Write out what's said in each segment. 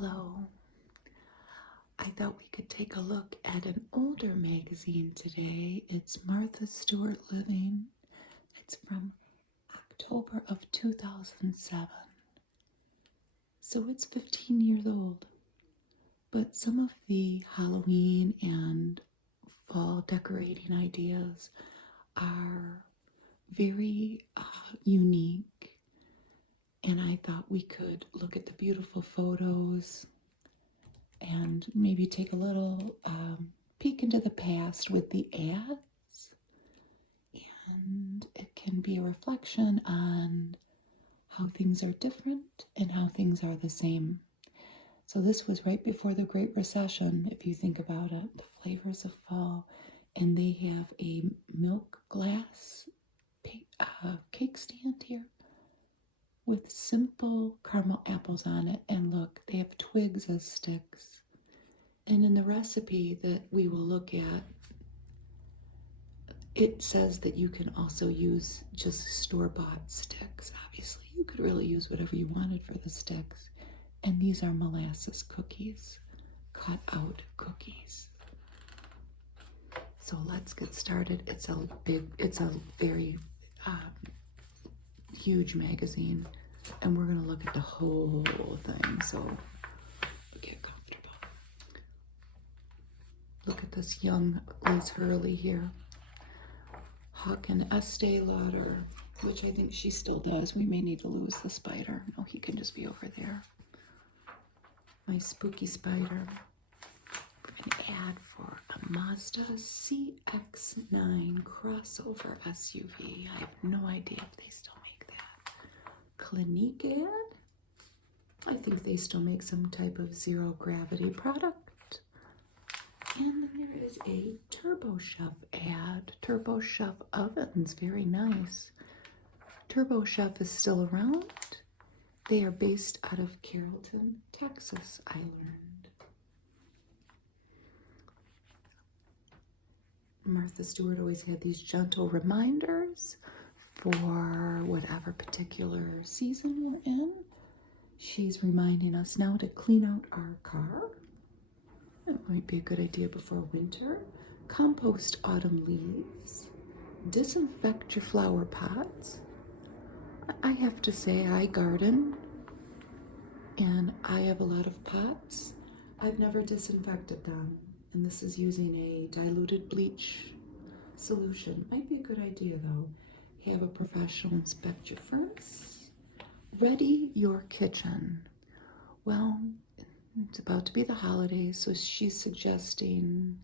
Hello. I thought we could take a look at an older magazine today. It's Martha Stewart Living. It's from October of 2007. So it's 15 years old. But some of the Halloween and fall decorating ideas are very unique. And I thought we could look at the beautiful photos and maybe take a little peek into the past with the ads. And it can be a reflection on how things are different and how things are the same. So this was right before the Great Recession, if you think about it, the flavors of fall. And they have a milk glass cake stand here with simple caramel apples on it. And look, they have twigs as sticks. And in the recipe that we will look at, it says that you can also use just store-bought sticks. Obviously, you could really use whatever you wanted for the sticks. And these are molasses cookies, cut out cookies. So let's get started. It's a very huge magazine, and we're gonna look at the whole thing. So get comfortable. Look at this young Liz Hurley here. Huck and Estee Lauder, which I think she still does. We may need to lose the spider. No, he can just be over there. My spooky spider. An ad for a Mazda CX-9 crossover SUV. I have no idea if they still make that. Clinique ad. I think they still make some type of zero gravity product. And then there is a Turbo Chef ad. Turbo Chef ovens, very nice. Turbo Chef is still around. They are based out of Carrollton, Texas, I learned. Martha Stewart always had these gentle reminders for whatever particular season we're in. She's reminding us now to clean out our car. That might be a good idea before winter. Compost autumn leaves. Disinfect your flower pots. I have to say, I garden and I have a lot of pots. I've never disinfected them, and this is using a diluted bleach solution. Might be a good idea though. Have a professional inspect your furnace. Ready your kitchen. Well, it's about to be the holidays, so she's suggesting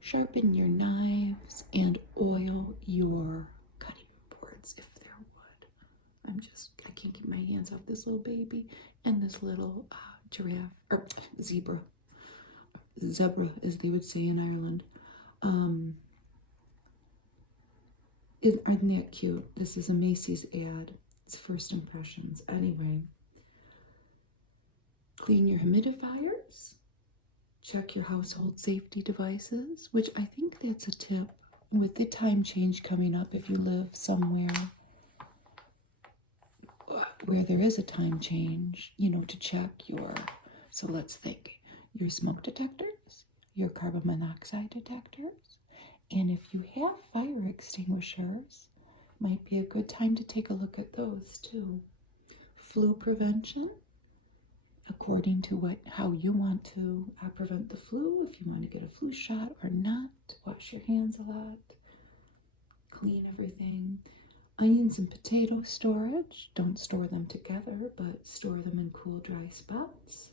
sharpen your knives and oil your cutting boards if they're wood. I can't keep my hands off this little baby and this little giraffe, or zebra, as they would say in Ireland. Isn't that cute? This is a Macy's ad. It's first impressions. Anyway, clean your humidifiers. Check your household safety devices, which I think that's a tip with the time change coming up. If you live somewhere where there is a time change, to check so let's think, your smoke detectors, your carbon monoxide detectors, and if you have fire extinguishers, might be a good time to take a look at those too. Flu prevention, according to how you want to prevent the flu, if you want to get a flu shot or not. Wash your hands a lot. Clean everything. Onions and potato storage. Don't store them together, but store them in cool, dry spots.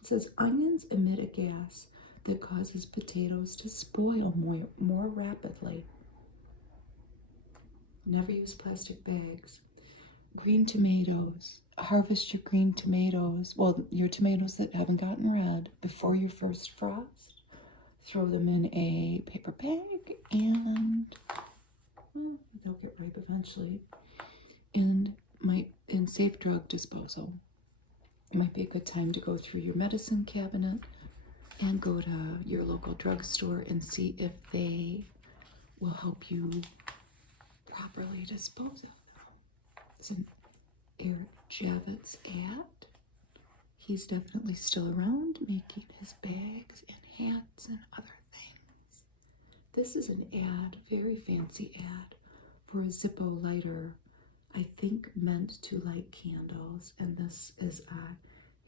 It says onions emit a gas that causes potatoes to spoil more rapidly. Never use plastic bags. Green tomatoes. Harvest your green tomatoes, your tomatoes that haven't gotten red, before your first frost. Throw them in a paper bag and, they'll get ripe eventually. And safe drug disposal. It might be a good time to go through your medicine cabinet and go to your local drugstore and see if they will help you properly dispose of them. It's an Eric Javits ad. he's definitely still around making his bags and hats and other things. This is an ad, very fancy ad, for a Zippo lighter, I think meant to light candles. And this is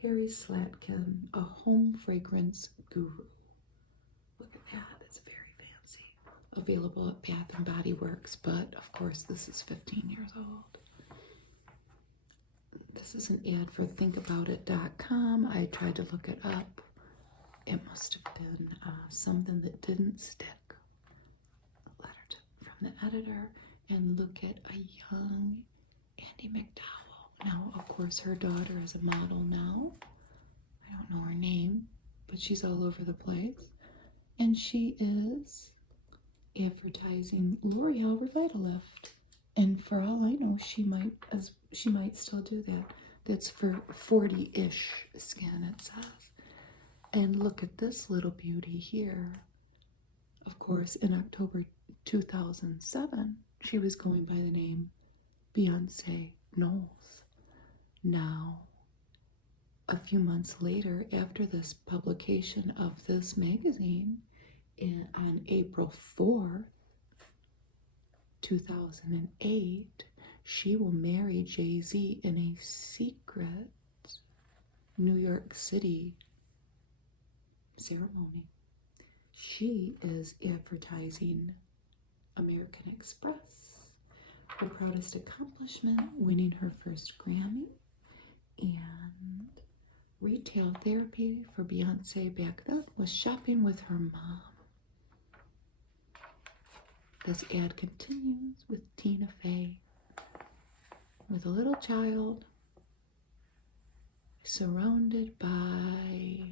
Harry Slatkin, a home fragrance guru. Look at that, it's very fancy. Available at Bath and Body Works, but of course this is 15 years old. This is an ad for thinkaboutit.com. I tried to look it up. It must have been something that didn't stick. A letter from the editor. And look at a young Andie MacDowell. Now, of course, her daughter is a model now. I don't know her name, but she's all over the place. And she is advertising L'Oreal Revitalift. And for all I know, she might still do that. That's for 40-ish skin, it says. And look at this little beauty here. Of course, in October 2007, she was going by the name Beyonce Knowles. Now, a few months later, after this publication of this magazine, on April 4th, 2008, she will marry Jay-Z in a secret New York City ceremony. She is advertising American Express, her proudest accomplishment, winning her first Grammy, and retail therapy for Beyonce back then was shopping with her mom. This ad continues with Tina Fey with a little child surrounded by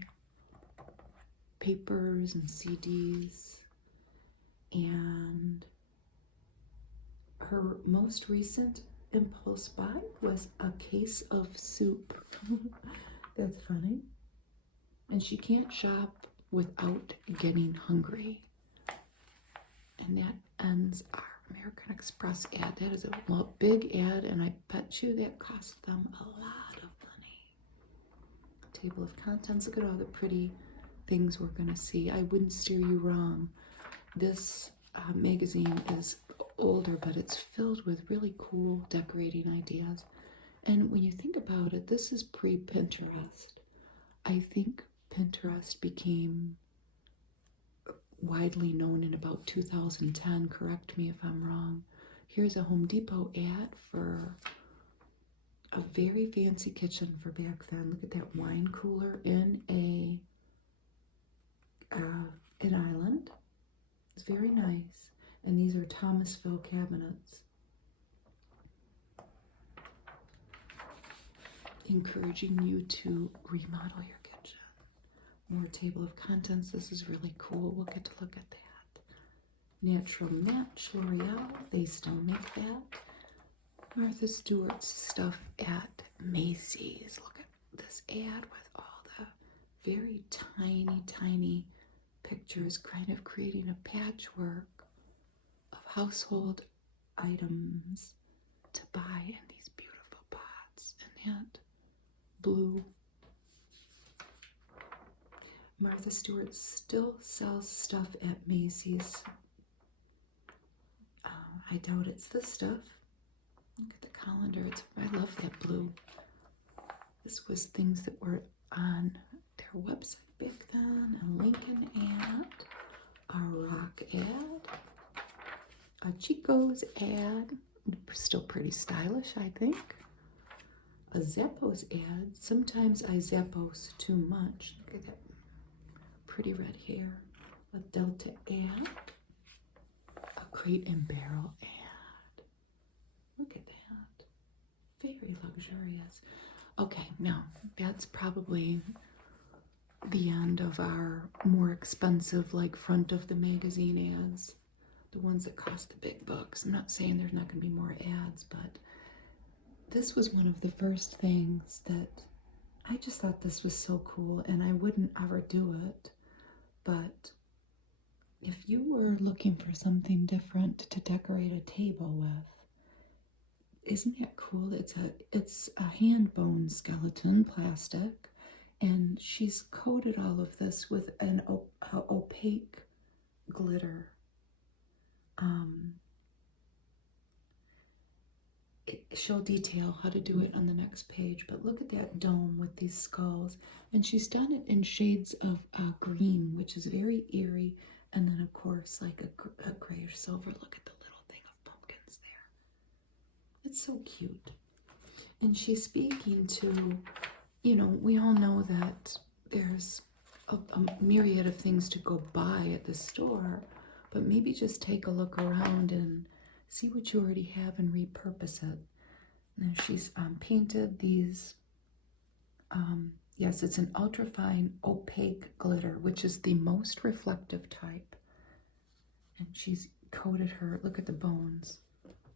papers and CDs, and her most recent impulse buy was a case of soup. That's funny. And she can't shop without getting hungry. And that ends our American Express ad. That is a big ad, and I bet you that cost them a lot of money. Table of contents. Look at all the pretty things we're going to see. I wouldn't steer you wrong. This magazine is older, but it's filled with really cool decorating ideas. And when you think about it, this is pre-Pinterest. I think Pinterest became widely known in about 2010. Correct me if I'm wrong. Here's a Home Depot ad for a very fancy kitchen for back then. Look at that wine cooler in an island. It's very nice. And these are Thomasville cabinets. Encouraging you to remodel your kitchen. More table of contents. This is really cool. We'll get to look at that. Natural Match, L'Oreal. They still make that. Martha Stewart's stuff at Macy's. Look at this ad with all the very tiny, tiny pictures, kind of creating a patchwork of household items to buy in these beautiful pots. And that blue. Martha Stewart still sells stuff at Macy's. I doubt it's this stuff. Look at the colander. I love that blue. This was things that were on their website back then. A Lincoln ad, a Rock ad, a Chico's ad. Still pretty stylish, I think. A Zappos ad. Sometimes I Zappos too much. Look at that pretty red hair. A Delta ad. A Crate and Barrel ad. Look at that. Very luxurious. Okay, now that's probably the end of our more expensive, like front of the magazine ads. The ones that cost the big bucks. I'm not saying there's not going to be more ads, but this was one of the first things that I just thought this was so cool, and I wouldn't ever do it. But if you were looking for something different to decorate a table with, isn't that cool? It's a hand bone skeleton, plastic, And she's coated all of this with an opaque glitter. She'll detail how to do it on the next page, but look at that dome with these skulls. And she's done it in shades of green, which is very eerie, and then of course like a grayish silver. Look at the little thing of pumpkins there. It's so cute. And she's speaking to, we all know that there's a myriad of things to go buy at the store, but maybe just take a look around and see what you already have and repurpose it. Now she's painted these, yes, it's an ultrafine opaque glitter, which is the most reflective type. And she's coated her, look at the bones.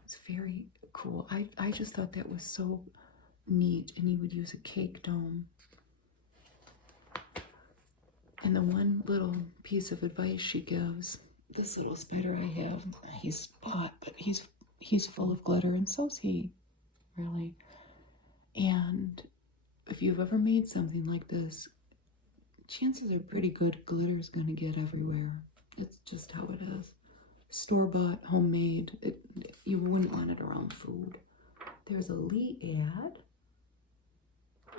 It's very cool. I just thought that was so neat, and you would use a cake dome. And the one little piece of advice she gives, this little spider I have, he's spot, but he's full of glitter, and so's he, really. And if you've ever made something like this, chances are pretty good glitter's going to get everywhere. It's just how it is. Store-bought, homemade, you wouldn't want it around food. There's a Lee ad.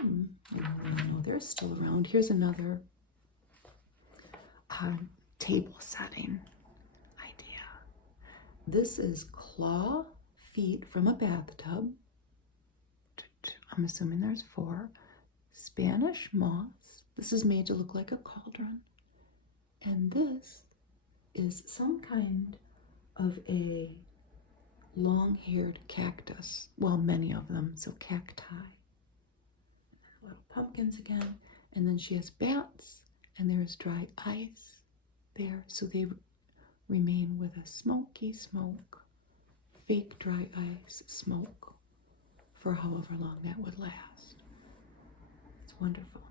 No, they're still around. Here's another table setting idea. This is claw feet from a bathtub. I'm assuming there's 4. Spanish moss. This is made to look like a cauldron. And this is some kind of a long-haired cactus. Well, many of them, so cacti. Little pumpkins again. And then she has bats, and there's dry ice there, so they remain with a smoky smoke, fake dry ice smoke for however long that would last. It's wonderful.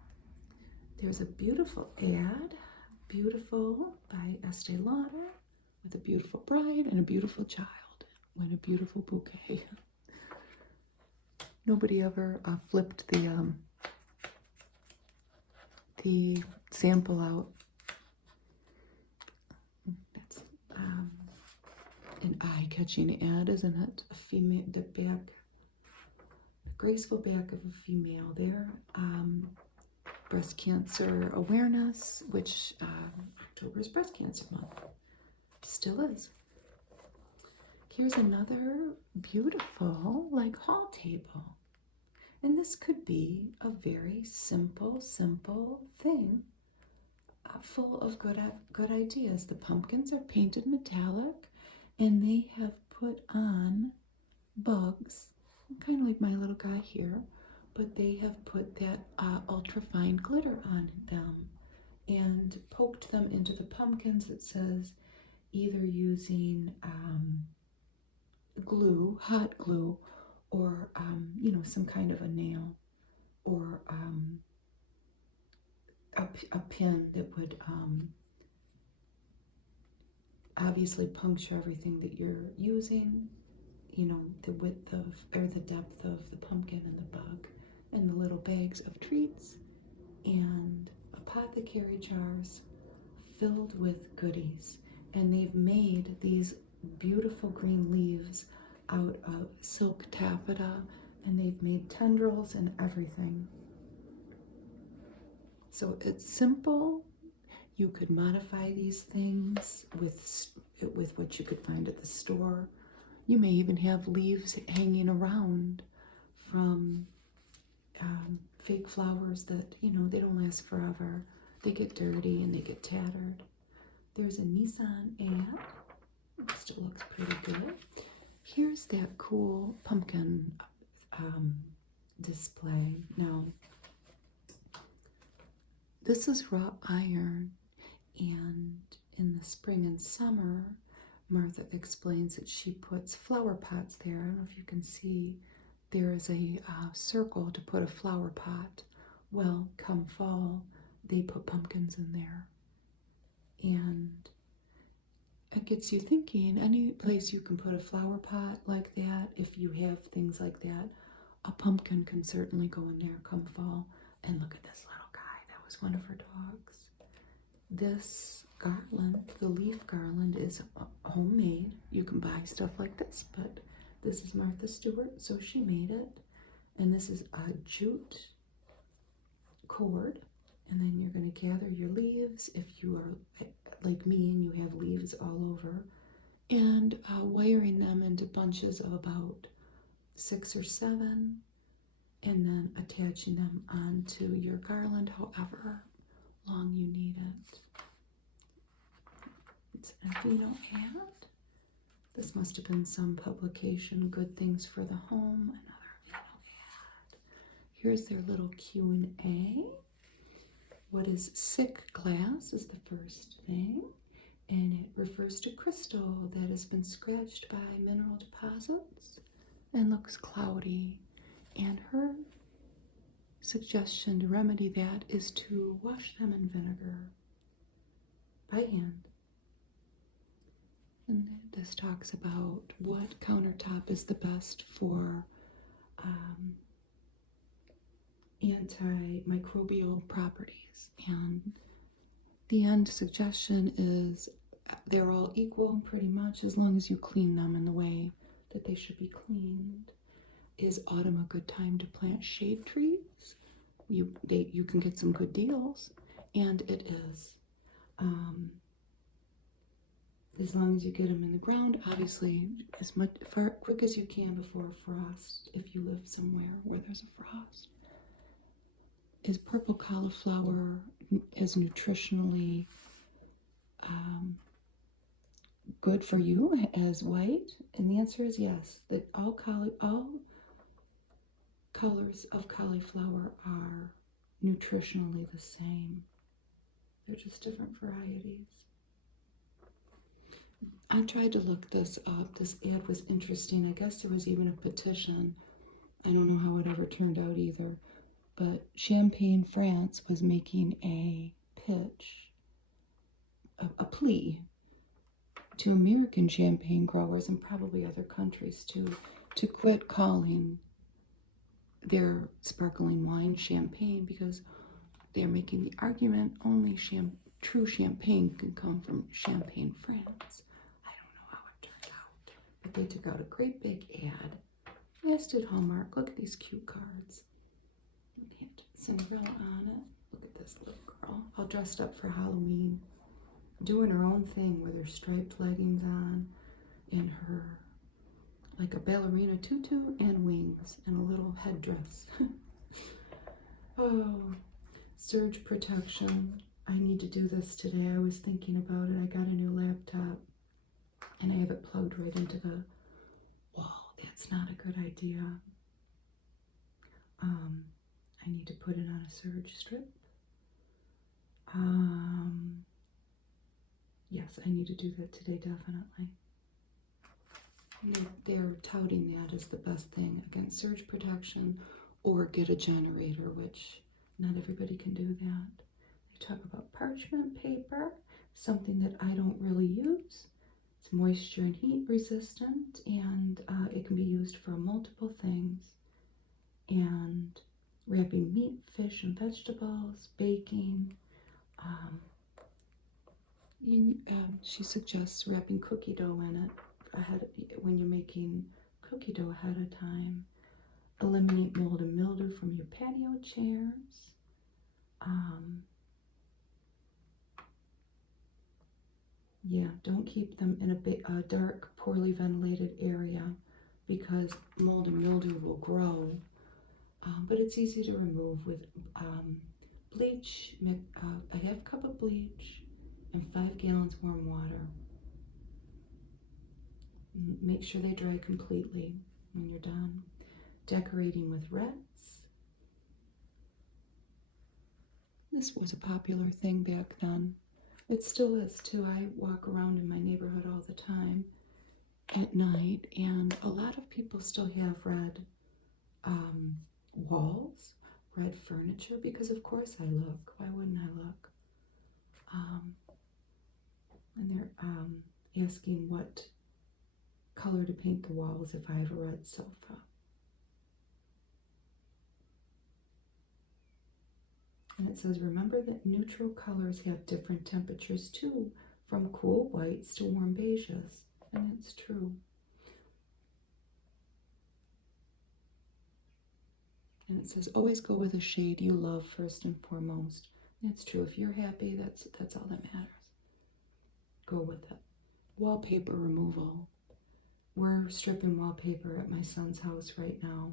There's a beautiful ad, beautiful by Estee Lauder, with a beautiful bride and a beautiful child and a beautiful bouquet. Nobody ever flipped the sample out. That's an eye-catching ad, isn't it? A female, the graceful back of a female there. Breast cancer awareness, which October is Breast Cancer Month. Still is. Here's another beautiful, hall table. And this could be a very simple thing, full of good ideas. The pumpkins are painted metallic, and they have put on bugs, kind of like my little guy here, but they have put that ultrafine glitter on them and poked them into the pumpkins. It says either using glue, hot glue, or some kind of a nail, or a pin that would obviously puncture everything that you're using, the width of, or the depth of the pumpkin and the bug, and the little bags of treats, and apothecary jars filled with goodies. And they've made these beautiful green leaves out of silk taffeta, and they've made tendrils and everything. So it's simple. You could modify these things with what you could find at the store. You may even have leaves hanging around from fake flowers that, they don't last forever. They get dirty and they get tattered. There's a Nissan ad. It still looks pretty good. Here's that cool pumpkin display. Now, this is wrought iron, and in the spring and summer, Martha explains that she puts flower pots there. I don't know if you can see, there is a circle to put a flower pot. Well, come fall, they put pumpkins in there. And it gets you thinking, any place you can put a flower pot like that, if you have things like that, a pumpkin can certainly go in there come fall. And look at this little guy. one of her dogs. This garland, the leaf garland, is homemade. You can buy stuff like this, but this is Martha Stewart, so she made it. And this is a jute cord. And then you're going to gather your leaves if you are like me and you have leaves all over. And wiring them into bunches of about 6 or 7. And then attaching them onto your garland however long you need it. It's an Vino ad. This must have been some publication, Good Things for the Home, another Vino ad. Here's their little Q&A. What is sick glass is the first thing, and it refers to crystal that has been scratched by mineral deposits and looks cloudy. And her suggestion to remedy that is to wash them in vinegar by hand. And this talks about what countertop is the best for antimicrobial properties. And the end suggestion is they're all equal pretty much as long as you clean them in the way that they should be cleaned. Is autumn a good time to plant shade trees? You can get some good deals, and it is. As long as you get them in the ground, obviously, as quick as you can before frost, if you live somewhere where there's a frost. Is purple cauliflower as nutritionally good for you as white? And the answer is yes. That all colors of cauliflower are nutritionally the same. They're just different varieties. I tried to look this up. This ad was interesting. I guess there was even a petition. I don't know how it ever turned out either. But Champagne, France was making a pitch, a plea to American champagne growers and probably other countries too, to quit calling their sparkling wine champagne, because they're making the argument only true champagne can come from Champagne, France. I don't know how it turned out, but they took out a great big ad. Yes, did Hallmark. Look at these cute cards. Cinderella on it. Look at this little girl, all dressed up for Halloween, doing her own thing with her striped leggings on and her, like a ballerina tutu and wings and a little headdress. Oh, surge protection. I need to do this today. I was thinking about it. I got a new laptop and I have it plugged right into the wall. That's not a good idea. I need to put it on a surge strip. Yes, I need to do that today, definitely. They're touting that as the best thing against surge protection, or get a generator, which not everybody can do that. They talk about parchment paper, something that I don't really use. It's moisture and heat resistant, and it can be used for multiple things. And wrapping meat, fish, and vegetables, baking. She suggests wrapping cookie dough in it when you're making cookie dough ahead of time. Eliminate mold and mildew from your patio chairs. Don't keep them in a dark, poorly ventilated area because mold and mildew will grow. But it's easy to remove with bleach, a half cup of bleach, and 5 gallons warm water. Make sure they dry completely when you're done. Decorating with wreaths. This was a popular thing back then. It still is too. I walk around in my neighborhood all the time at night, and a lot of people still have red walls, red furniture, because of course I look. Why wouldn't I look? And they're asking what color to paint the walls if I have a red sofa. And it says, remember that neutral colors have different temperatures too, from cool whites to warm beiges. And it's true. And it says, always go with a shade you love first and foremost. And it's true. If you're happy, that's all that matters. Go with it. Wallpaper removal. We're stripping wallpaper at my son's house right now.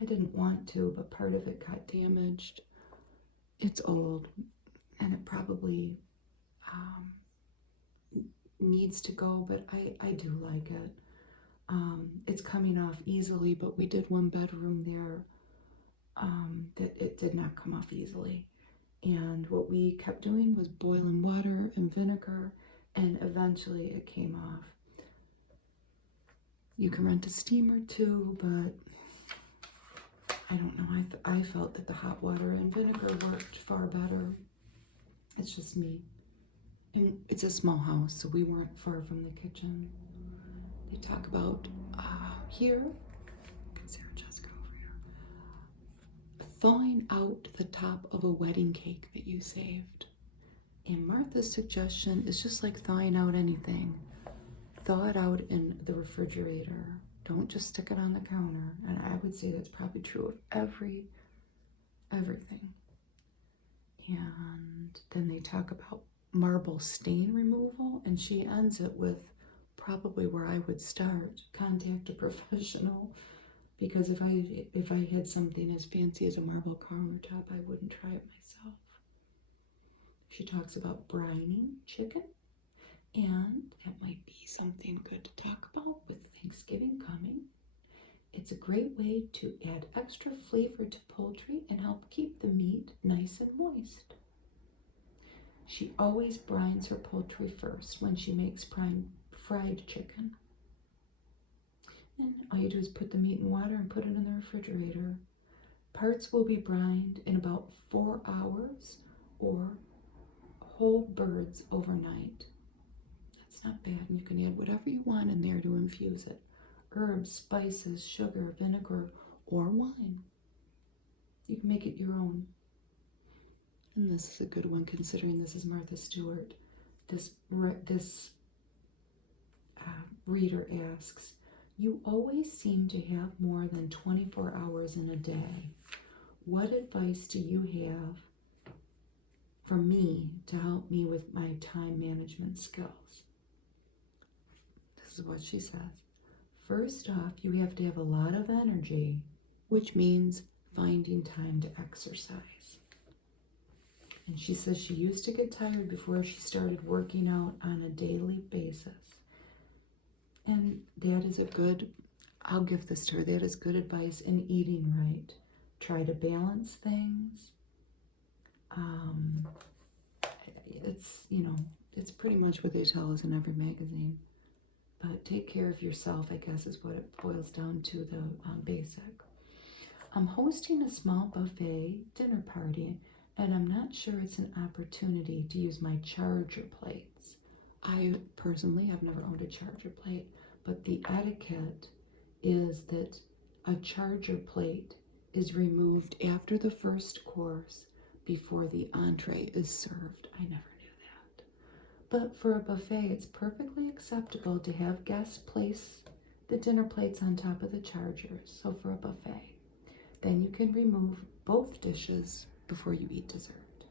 I didn't want to, but part of it got damaged. It's old, and it probably needs to go, but I do like it. It's coming off easily, but we did one bedroom there that it did not come off easily. And what we kept doing was boiling water and vinegar, and eventually it came off. You can rent a steamer too, but I don't know. I felt that the hot water and vinegar worked far better. It's just me. And it's a small house, so we weren't far from the kitchen. They talk about here, Sarah Jessica over here, thawing out the top of a wedding cake that you saved. And Martha's suggestion is just like thawing out anything. Thaw it out in the refrigerator. Don't just stick it on the counter. And I would say that's probably true of everything. And then they talk about marble stain removal, and she ends it with probably where I would start. Contact a professional, because if I had something as fancy as a marble countertop, I wouldn't try it myself. She talks about brining chicken, and that might be something good to talk about with Thanksgiving coming. It's a great way to add extra flavor to poultry and help keep the meat nice and moist. She always brines her poultry first when she makes fried chicken. And all you do is put the meat in water and put it in the refrigerator. Parts will be brined in about 4 hours, or whole birds overnight. That's not bad. And you can add whatever you want in there to infuse it. Herbs, spices, sugar, vinegar, or wine. You can make it your own. And this is a good one, considering this is Martha Stewart. This reader asks, you always seem to have more than 24 hours in a day. What advice do you have for me to help me with my time management skills? This is what she says. First off, you have to have a lot of energy, which means finding time to exercise. And she says she used to get tired before she started working out on a daily basis. And that is I'll give this to her, that is good advice in eating right. Try to balance things. It's pretty much what they tell us in every magazine. But take care of yourself, I guess, is what it boils down to, the basic. I'm hosting a small buffet dinner party, and I'm not sure it's an opportunity to use my charger plates. I personally have never owned a charger plate, but the etiquette is that a charger plate is removed after the first course before the entree is served. I never knew that. But for a buffet, it's perfectly acceptable to have guests place the dinner plates on top of the chargers. So for a buffet, then you can remove both dishes before you eat dessert.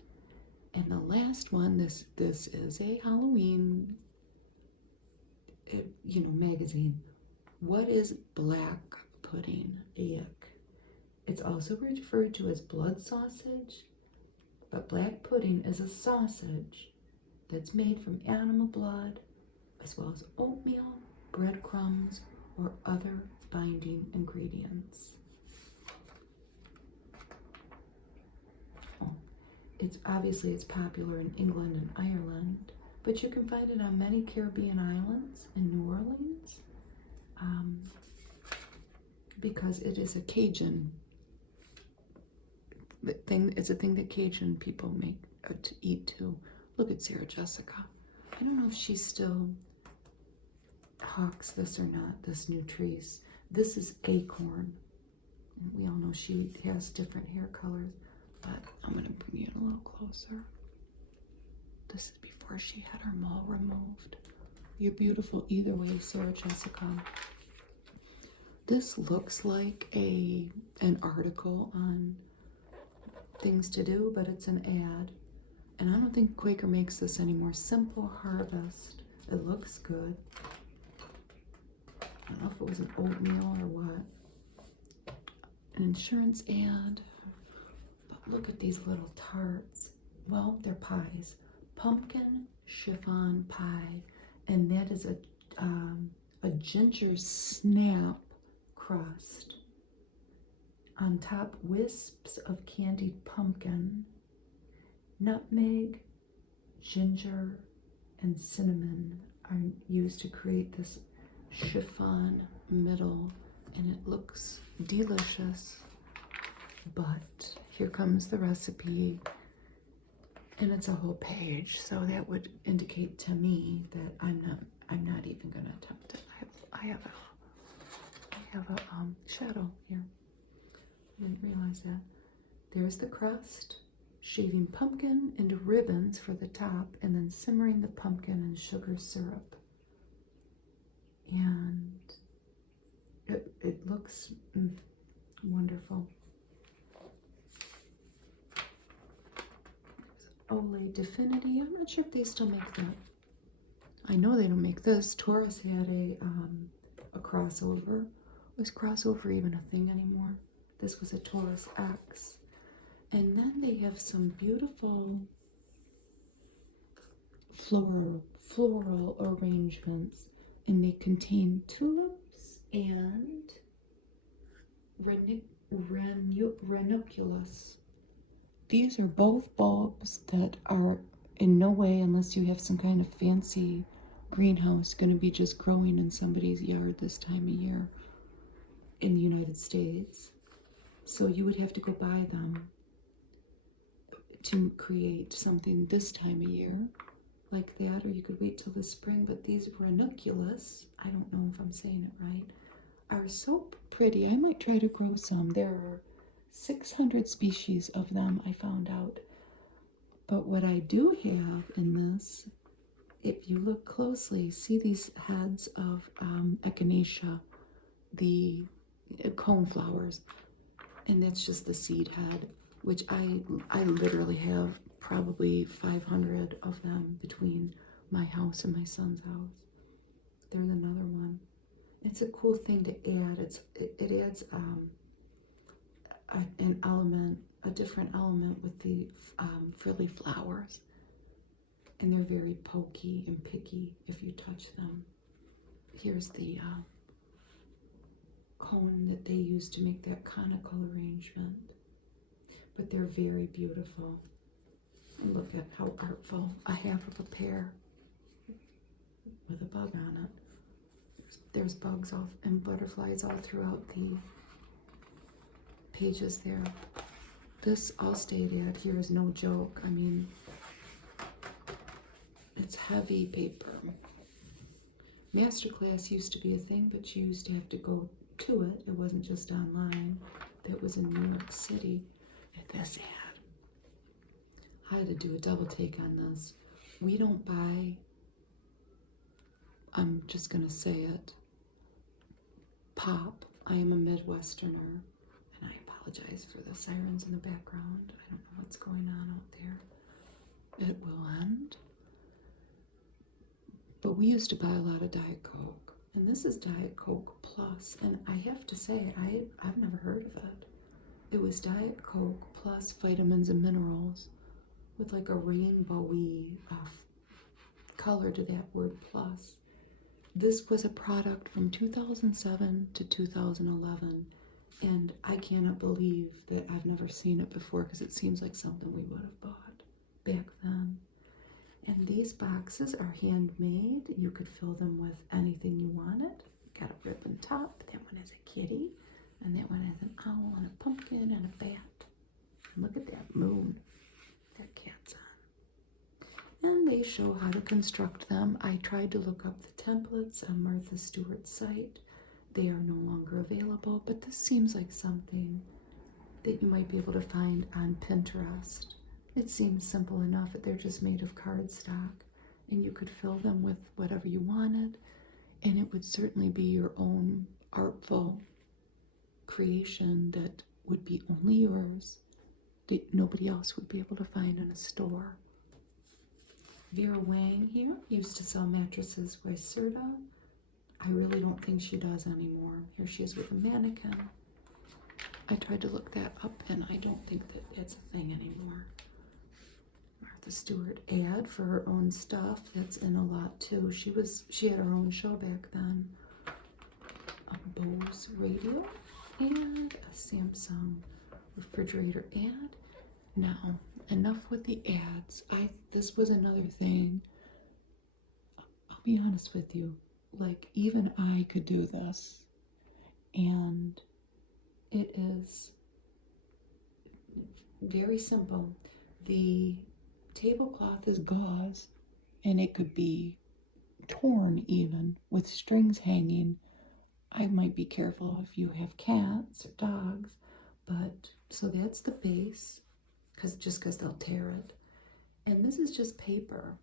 And the last one, this is a Halloween magazine. What is black pudding? Yuck. It's also referred to as blood sausage, but black pudding is a sausage that's made from animal blood, as well as oatmeal, breadcrumbs, or other binding ingredients. It's popular in England and Ireland, but you can find it on many Caribbean islands and New Orleans, because it is a Cajun thing. It's a thing that Cajun people make to eat too. Look at Sarah Jessica. I don't know if she still hawks this or not, this Nutrice. This is Acorn. And we all know she has different hair colors, but I'm going to little closer. This is before she had her mole removed. You're beautiful either way, Sarah Jessica. This looks like an article on things to do, but it's an ad. And I don't think Quaker makes this anymore. Simple Harvest. It looks good. I don't know if it was an oatmeal or what. An insurance ad. But look at these little tarts. Well, they're pies. Pumpkin chiffon pie. And that is a ginger snap crust. On top, wisps of candied pumpkin, nutmeg, ginger, and cinnamon are used to create this chiffon middle, and it looks delicious. But here comes the recipe, and it's a whole page, so that would indicate to me that I'm not even going to attempt it. I have a shadow here. I didn't realize that. There's the crust, shaving pumpkin into ribbons for the top, and then simmering the pumpkin in sugar syrup. And it looks wonderful. Olay Definity. I'm not sure if they still make that. I know they don't make this. Taurus had a crossover. Was crossover even a thing anymore? This was a Taurus X. And then they have some beautiful floral arrangements, and they contain tulips and ranunculus. These are both bulbs that are in no way, unless you have some kind of fancy greenhouse, going to be just growing in somebody's yard this time of year in the United States. So you would have to go buy them to create something this time of year like that, or you could wait till the spring. But these ranunculus, I don't know if I'm saying it right, are so pretty. I might try to grow some. There are 600 species of them, I found out. But what I do have in this, if you look closely, see these heads of echinacea, the cone flowers, and that's just the seed head, which I literally have probably 500 of them between my house and my son's house. There's another one. It's a cool thing to add. It adds an element, a different element with the frilly flowers, and they're very pokey and picky if you touch them. Here's the cone that they use to make that conical arrangement, but they're very beautiful. Look at how artful. A half of a pear with a bug on it. There's bugs off and butterflies all throughout the pages there. This Allstate ad here is no joke. I mean, it's heavy paper. Masterclass used to be a thing, but you used to have to go to it. It wasn't just online. That was in New York City. At this ad, I had to do a double take on this. We don't buy, I'm just gonna say it, pop. I am a Midwesterner, and I apologize for the sirens in the background. I don't know what's going on out there. It will end. But we used to buy a lot of Diet Coke, and this is Diet Coke Plus, and I have to say, I've never heard of it. It was Diet Coke plus vitamins and minerals with like a rainbowy color to that word plus. This was a product from 2007 to 2011, and I cannot believe that I've never seen it before, because it seems like something we would have bought back then. And these boxes are handmade. You could fill them with anything you wanted. Got a ribbon top. That one has a kitty. And that one has an owl and a pumpkin and a bat. And look at that moon that cat's on. And they show how to construct them. I tried to look up the templates on Martha Stewart's site. They are no longer available, but this seems like something that you might be able to find on Pinterest. It seems simple enough that they're just made of cardstock, and you could fill them with whatever you wanted, and it would certainly be your own artful creation that would be only yours, that nobody else would be able to find in a store. Vera Wang here used to sell mattresses by Serta. I really don't think she does anymore. Here she is with a mannequin. I tried to look that up, and I don't think that it's a thing anymore. Martha Stewart ad for her own stuff. That's in a lot too. She had her own show back then. A Bose radio and a Samsung refrigerator ad. Now, enough with the ads. This was another thing. I'll be honest with you. Like, even I could do this. And it is very simple. The tablecloth is gauze, and it could be torn even with strings hanging. I might be careful if you have cats or dogs, but so that's the base, because they'll tear it. And this is just paper,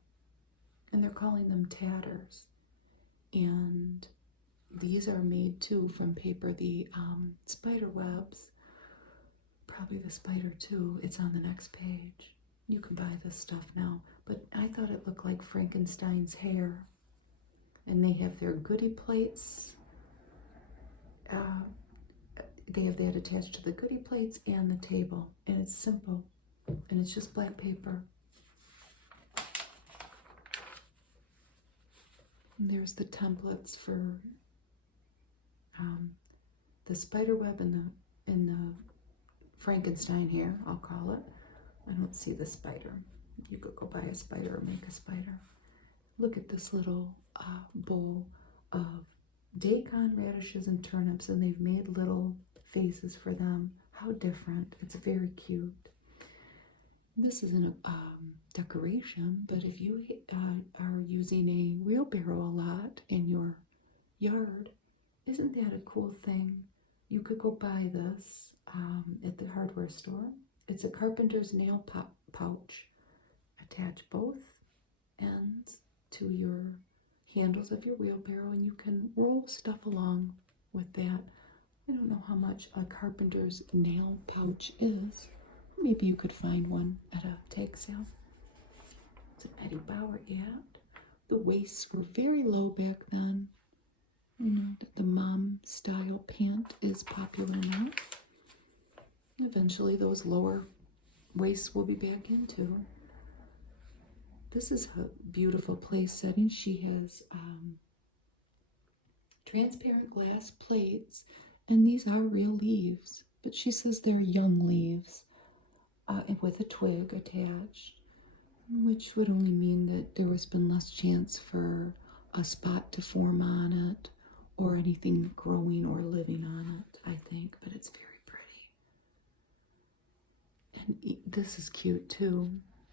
and they're calling them tatters. And these are made too from paper. The spider webs, probably the spider too, it's on the next page. You can buy this stuff now, but I thought it looked like Frankenstein's hair. And they have their goodie plates. They have that attached to the goodie plates and the table, and it's simple, and it's just black paper. And there's the templates for the spider web and the Frankenstein hair, I'll call it. I don't see the spider. You could go buy a spider or make a spider. Look at this little bowl of daikon, radishes, and turnips, and they've made little faces for them. How different. It's very cute. This isn't a decoration, but if you are using a wheelbarrow a lot in your yard, isn't that a cool thing? You could go buy this at the hardware store. It's a carpenter's nail pouch. Attach both ends to your handles of your wheelbarrow, and you can roll stuff along with that. I don't know how much a carpenter's nail pouch is. Maybe you could find one at a tag sale. It's an Eddie Bauer ad. The waists were very low back then. You know, the mom style pant is popular now. Eventually those lower waists will be back into. This is a beautiful place setting. She has transparent glass plates, and these are real leaves, but she says they're young leaves with a twig attached, which would only mean that there has been less chance for a spot to form on it or anything growing or living on it, I think, but it's very pretty. And this is cute too.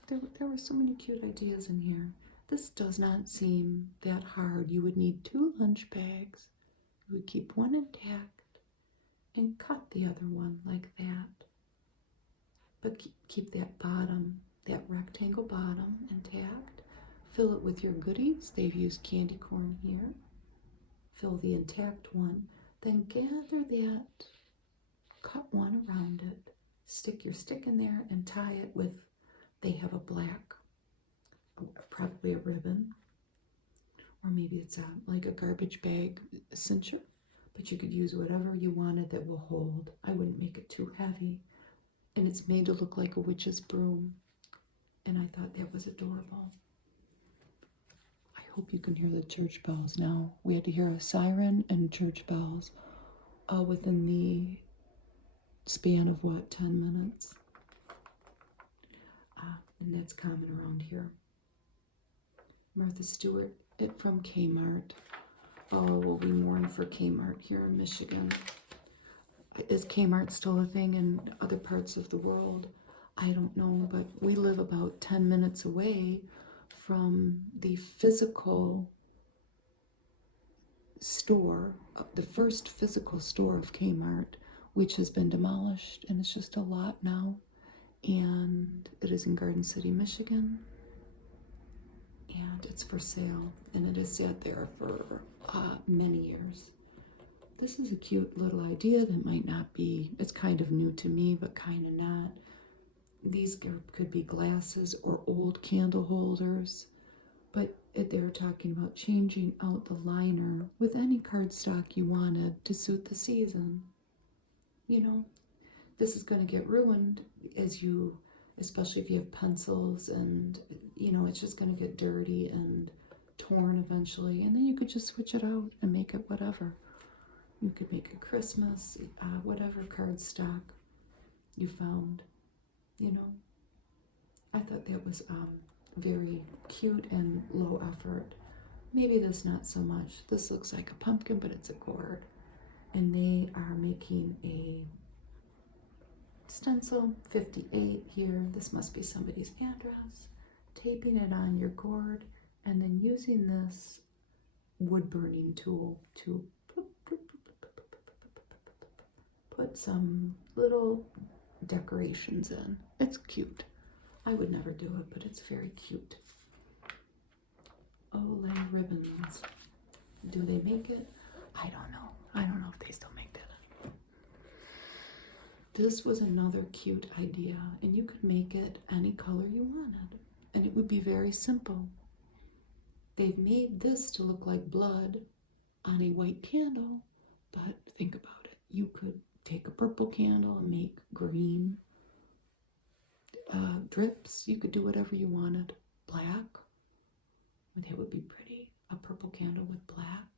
There were so many cute ideas in here. This does not seem that hard. You would need 2 lunch bags. You would keep one intact and cut the other one like that. But keep that bottom, that rectangle bottom intact. Fill it with your goodies. They've used candy corn here. Fill the intact one. Then gather that, cut one around it. Stick your stick in there and tie it with, they have a black, probably a ribbon, or maybe it's like a garbage bag cincher, but you could use whatever you wanted that will hold. I wouldn't make it too heavy. And it's made to look like a witch's broom. And I thought that was adorable. I hope you can hear the church bells now. We had to hear a siren and church bells within the span of 10 minutes. And that's common around here. Martha Stewart from Kmart. Oh, well, we mourn for Kmart here in Michigan. Is Kmart still a thing in other parts of the world? I don't know, but we live about 10 minutes away from the physical store, the first physical store of Kmart, which has been demolished, and it's just a lot now. and it is in Garden City, Michigan, and it's for sale, and it has sat there for many years. This is a cute little idea that might not be, it's kind of new to me, but kind of not. These could be glasses or old candle holders, but they were talking about changing out the liner with any cardstock you wanted to suit the season. You know, this is going to get ruined especially if you have pencils, and, you know, it's just going to get dirty and torn eventually, and then you could just switch it out and make it whatever. You could make it Christmas, whatever cardstock you found, you know. I thought that was very cute and low effort. Maybe this not so much. This looks like a pumpkin, but it's a gourd. And they are making a stencil 58 here. This must be somebody's address. Taping it on your gourd and then using this wood burning tool to put some little decorations in. It's cute. I would never do it, but it's very cute. Olay ribbons. Do they make it? I don't know. I don't know if they still make that. This was another cute idea, and you could make it any color you wanted, and it would be very simple. They've made this to look like blood on a white candle, but think about it. You could take a purple candle and make green drips. You could do whatever you wanted. Black, that would be pretty. A purple candle with black,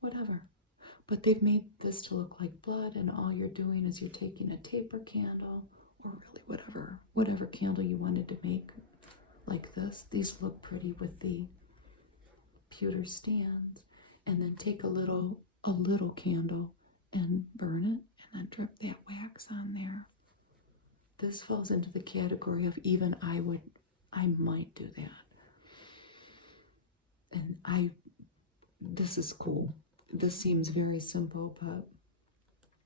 whatever. But they've made this to look like blood, and all you're doing is you're taking a taper candle, or really whatever candle you wanted to make like this. These look pretty with the pewter stands, and then take a little candle and burn it, and then drip that wax on there. This falls into the category of even I might do that. And this is cool. This seems very simple, but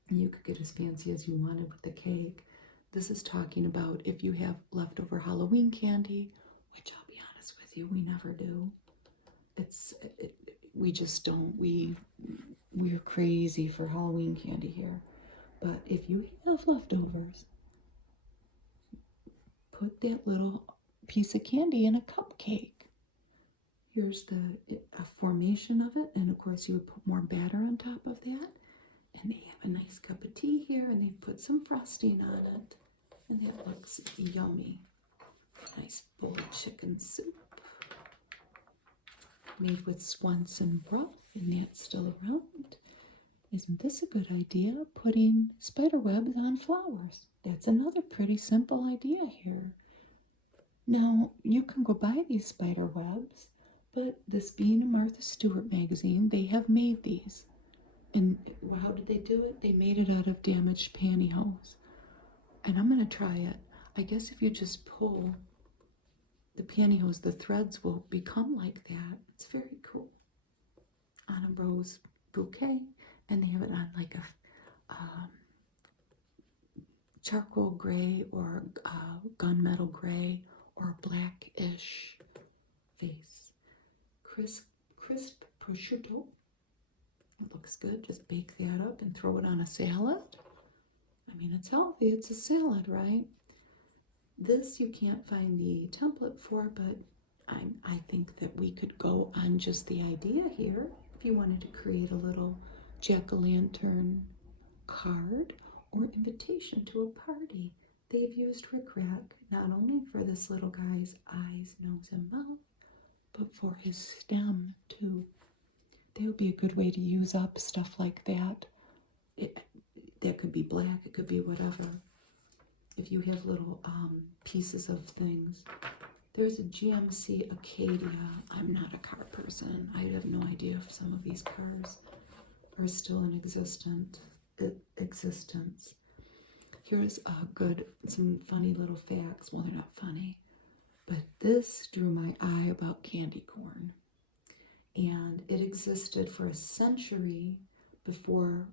you could get as fancy as you wanted with the cake. This is talking about if you have leftover Halloween candy, which I'll be honest with you, we never do. We just don't. We're crazy for Halloween candy here. But if you have leftovers, put that little piece of candy in a cupcake. Here's a formation of it, and of course you would put more batter on top of that. And they have a nice cup of tea here, and they've put some frosting on it, and that looks yummy. Nice bowl of chicken soup made with Swanson broth, and that's still around. Isn't this a good idea? Putting spider webs on flowers. That's another pretty simple idea here. Now, you can go buy these spider webs, but this being a Martha Stewart magazine, they have made these. And how did they do it? They made it out of damaged pantyhose. And I'm going to try it. I guess if you just pull the pantyhose, the threads will become like that. It's very cool. On a rose bouquet. And they have it on like a charcoal gray or gunmetal gray or blackish face. Crisp prosciutto. It looks good. Just bake that up and throw it on a salad. I mean, it's healthy. It's a salad, right? This you can't find the template for, but I think that we could go on just the idea here. If you wanted to create a little jack-o'-lantern card or invitation to a party, they've used rickrack not only for this little guy's eyes, nose, and mouth, but for his stem too. That would be a good way to use up stuff like that. That could be black, it could be whatever. If you have little pieces of things. There's a GMC Acadia. I'm not a car person. I have no idea if some of these cars are still in existence. Here's some funny little facts. Well, they're not funny, but this drew my eye about candy corn. And it existed for a century before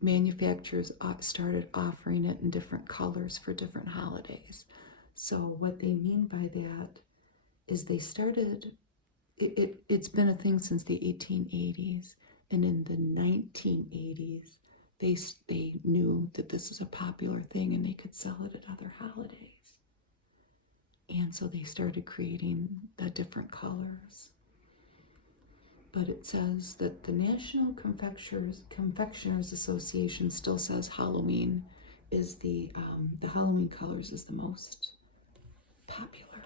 manufacturers started offering it in different colors for different holidays. So what they mean by that is they started, it's been a thing since the 1880s, and in the 1980s, they knew that this was a popular thing and they could sell it at other holidays. And so they started creating the different colors. But it says that the National Confectioners Association still says Halloween is the Halloween colors is the most popular.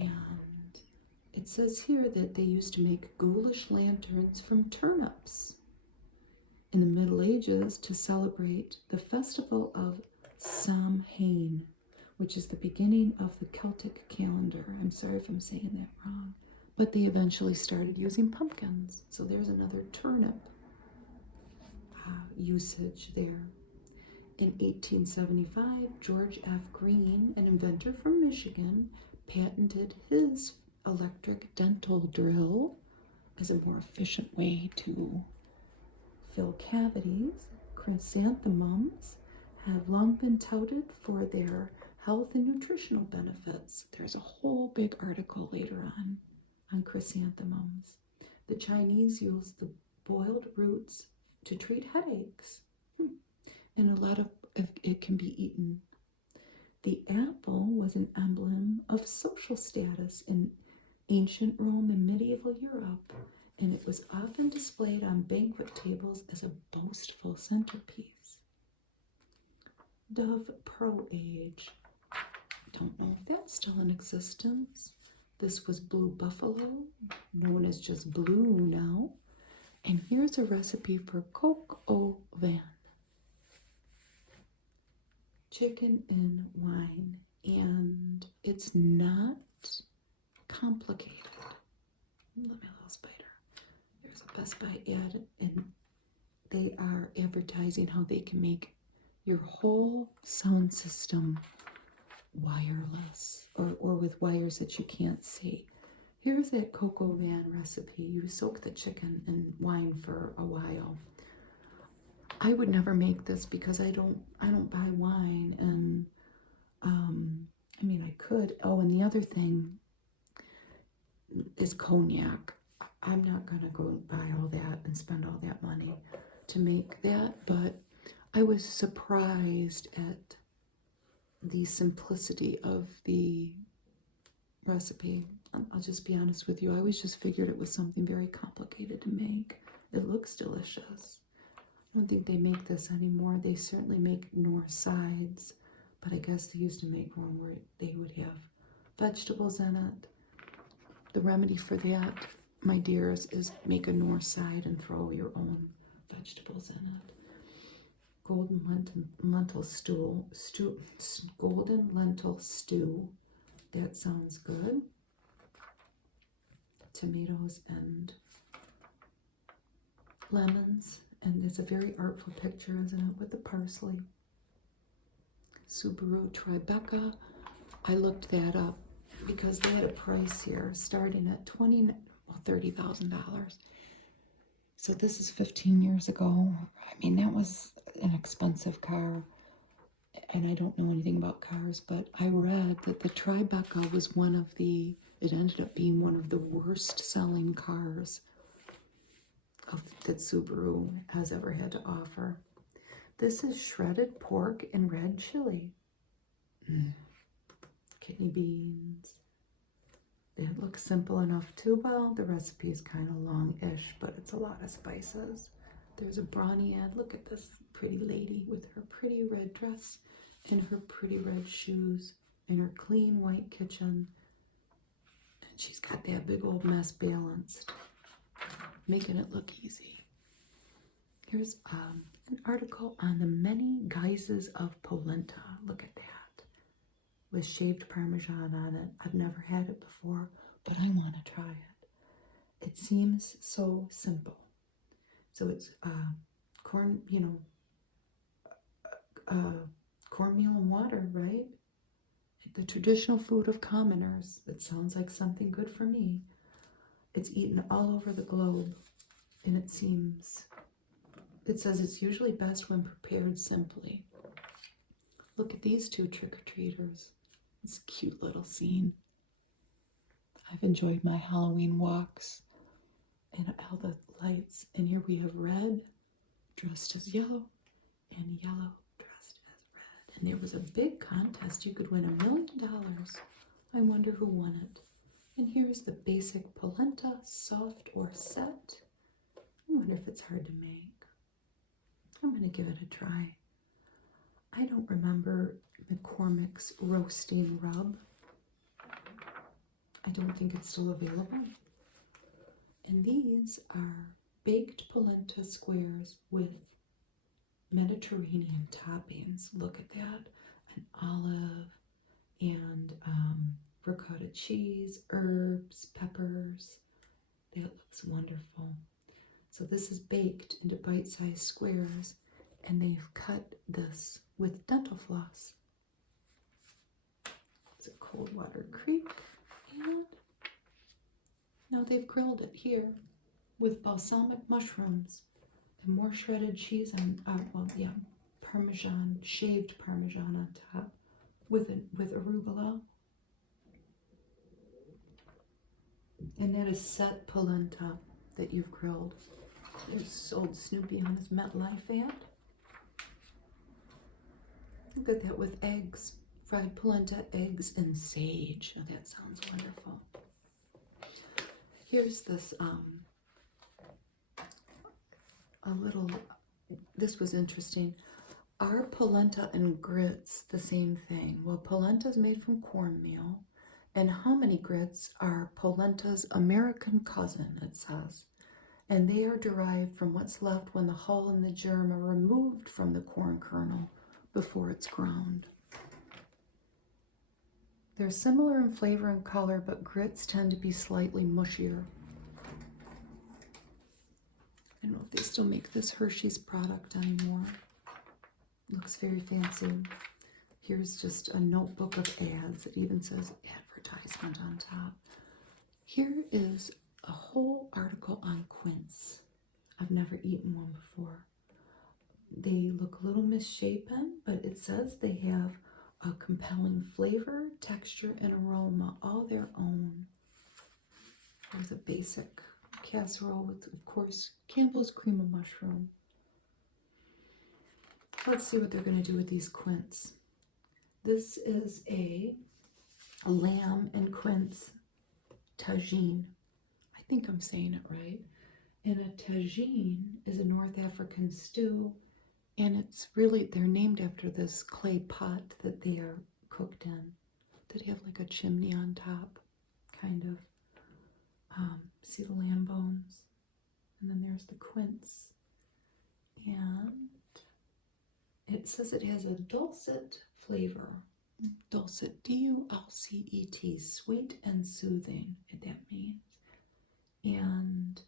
And it says here that they used to make ghoulish lanterns from turnips in the Middle Ages to celebrate the festival of Samhain, which is the beginning of the Celtic calendar. I'm sorry if I'm saying that wrong. But they eventually started using pumpkins. So there's another turnip usage there. In 1875, George F. Green, an inventor from Michigan, patented his electric dental drill as a more efficient way to fill cavities. Chrysanthemums have long been touted for their health and nutritional benefits. There's a whole big article later on chrysanthemums. The Chinese use the boiled roots to treat headaches, and a lot of it can be eaten. The apple was an emblem of social status in ancient Rome and medieval Europe, and it was often displayed on banquet tables as a boastful centerpiece. Dove Pro Age. Don't know if that's still in existence. This was blue buffalo, known as just blue now. And here's a recipe for coq au vin. Chicken and wine. And it's not complicated. Let me a little spider. Here's a Best Buy ad, and they are advertising how they can make your whole sound system wireless or with wires that you can't see. Here's that coq au vin recipe. You soak the chicken in wine for a while. I would never make this because I don't buy wine, and I mean I could. Oh, and the other thing is cognac. I'm not gonna go and buy all that and spend all that money to make that, but I was surprised at the simplicity of the recipe. I'll just be honest with you. I always just figured it was something very complicated to make. It looks delicious. I don't think they make this anymore. They certainly make North sides, but I guess they used to make one where they would have vegetables in it. The remedy for that, my dears, is make a North side and throw your own vegetables in it. Golden lentil stew. Golden lentil stew. That sounds good. Tomatoes and lemons. And there's a very artful picture, isn't it, with the parsley. Subaru Tribeca. I looked that up because they had a price here starting at $30,000. So this is 15 years ago. I mean, that was an expensive car, and I don't know anything about cars, but I read that the Tribeca was it ended up being one of the worst selling cars that Subaru has ever had to offer. This is shredded pork and red chili. Kidney beans. It looks simple enough too. Well, the recipe is kind of long-ish, but it's a lot of spices. There's a brawny ad. Look at this pretty lady with her pretty red dress and her pretty red shoes and her clean white kitchen. And she's got that big old mess balanced, making it look easy. Here's an article on the many guises of polenta. Look at that. With shaved Parmesan on it. I've never had it before, but I want to try it. It seems so simple. So it's cornmeal and water, right? The traditional food of commoners. It sounds like something good for me. It's eaten all over the globe, and it seems It says it's usually best when prepared simply. Look at these two trick-or-treaters. It's a cute little scene. I've enjoyed my Halloween walks and all the lights. And here we have red dressed as yellow and yellow dressed as red. And there was a big contest. You could win $1 million. I wonder who won it. And here's the basic polenta, soft or set. I wonder if it's hard to make. I'm going to give it a try. I don't remember McCormick's roasting rub. I don't think it's still available. And these are baked polenta squares with Mediterranean toppings. Look at that. An olive and ricotta cheese, herbs, peppers. That looks wonderful. So this is baked into bite-sized squares, and they've cut this with dental floss. It's a Coldwater Creek, and now they've grilled it here with balsamic mushrooms and more shredded cheese on, Parmesan, shaved Parmesan on top with arugula. And that is set polenta that you've grilled. There's old Snoopy on his MetLife ad. Look at that with eggs. Fried polenta, eggs, and sage. Oh, that sounds wonderful. Here's this, this was interesting. Are polenta and grits the same thing? Well, polenta is made from cornmeal. And how many grits are polenta's American cousin, it says. And they are derived from what's left when the hull and the germ are removed from the corn kernel before it's ground. They're similar in flavor and color, but grits tend to be slightly mushier. I don't know if they still make this Hershey's product anymore. Looks very fancy. Here's just a notebook of ads. It even says advertisement on top. Here is a whole article on Quince. I've never eaten one before. They look a little misshapen, but it says they have a compelling flavor, texture, and aroma, all their own. There's a basic casserole with, of course, Campbell's cream of mushroom. Let's see what they're going to do with these quince. This is a lamb and quince tagine. I think I'm saying it right. And a tagine is a North African stew, and it's really, they're named after this clay pot that they are cooked in. Did have like a chimney on top, kind of. See the lamb bones? And then there's the quince. And it says it has a dulcet flavor. Dulcet, D-U-L-C-E-T, sweet and soothing, if that means. And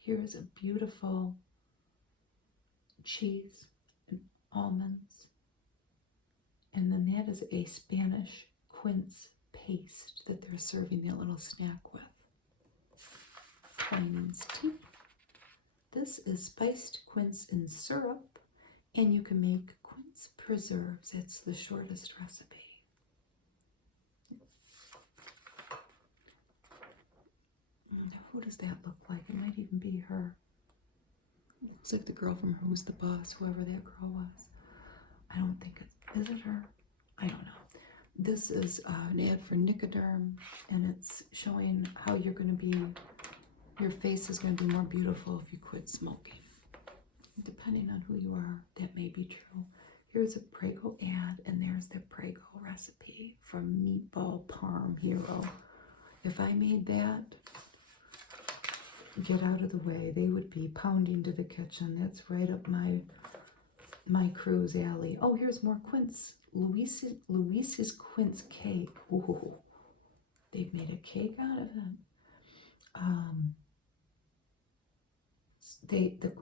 here is a beautiful cheese and almonds. And then that is a Spanish quince paste that they're serving that little snack with. Twinings tea. This is spiced quince in syrup, and you can make quince preserves. It's the shortest recipe. Who does that look like? It might even be her. Looks like the girl from Who's the Boss, whoever that girl was. I don't think is it her? I don't know. This is an ad for Nicoderm, and it's showing how you're going to be, your face is going to be more beautiful if you quit smoking. Depending on who you are, that may be true. Here's a Prego ad, and there's the Prego recipe from Meatball Parm Hero. If I made that, get out of the way. They would be pounding to the kitchen. That's right up my crew's alley. Oh, here's more quince. Luis's quince cake. Ooh, they've made a cake out of it.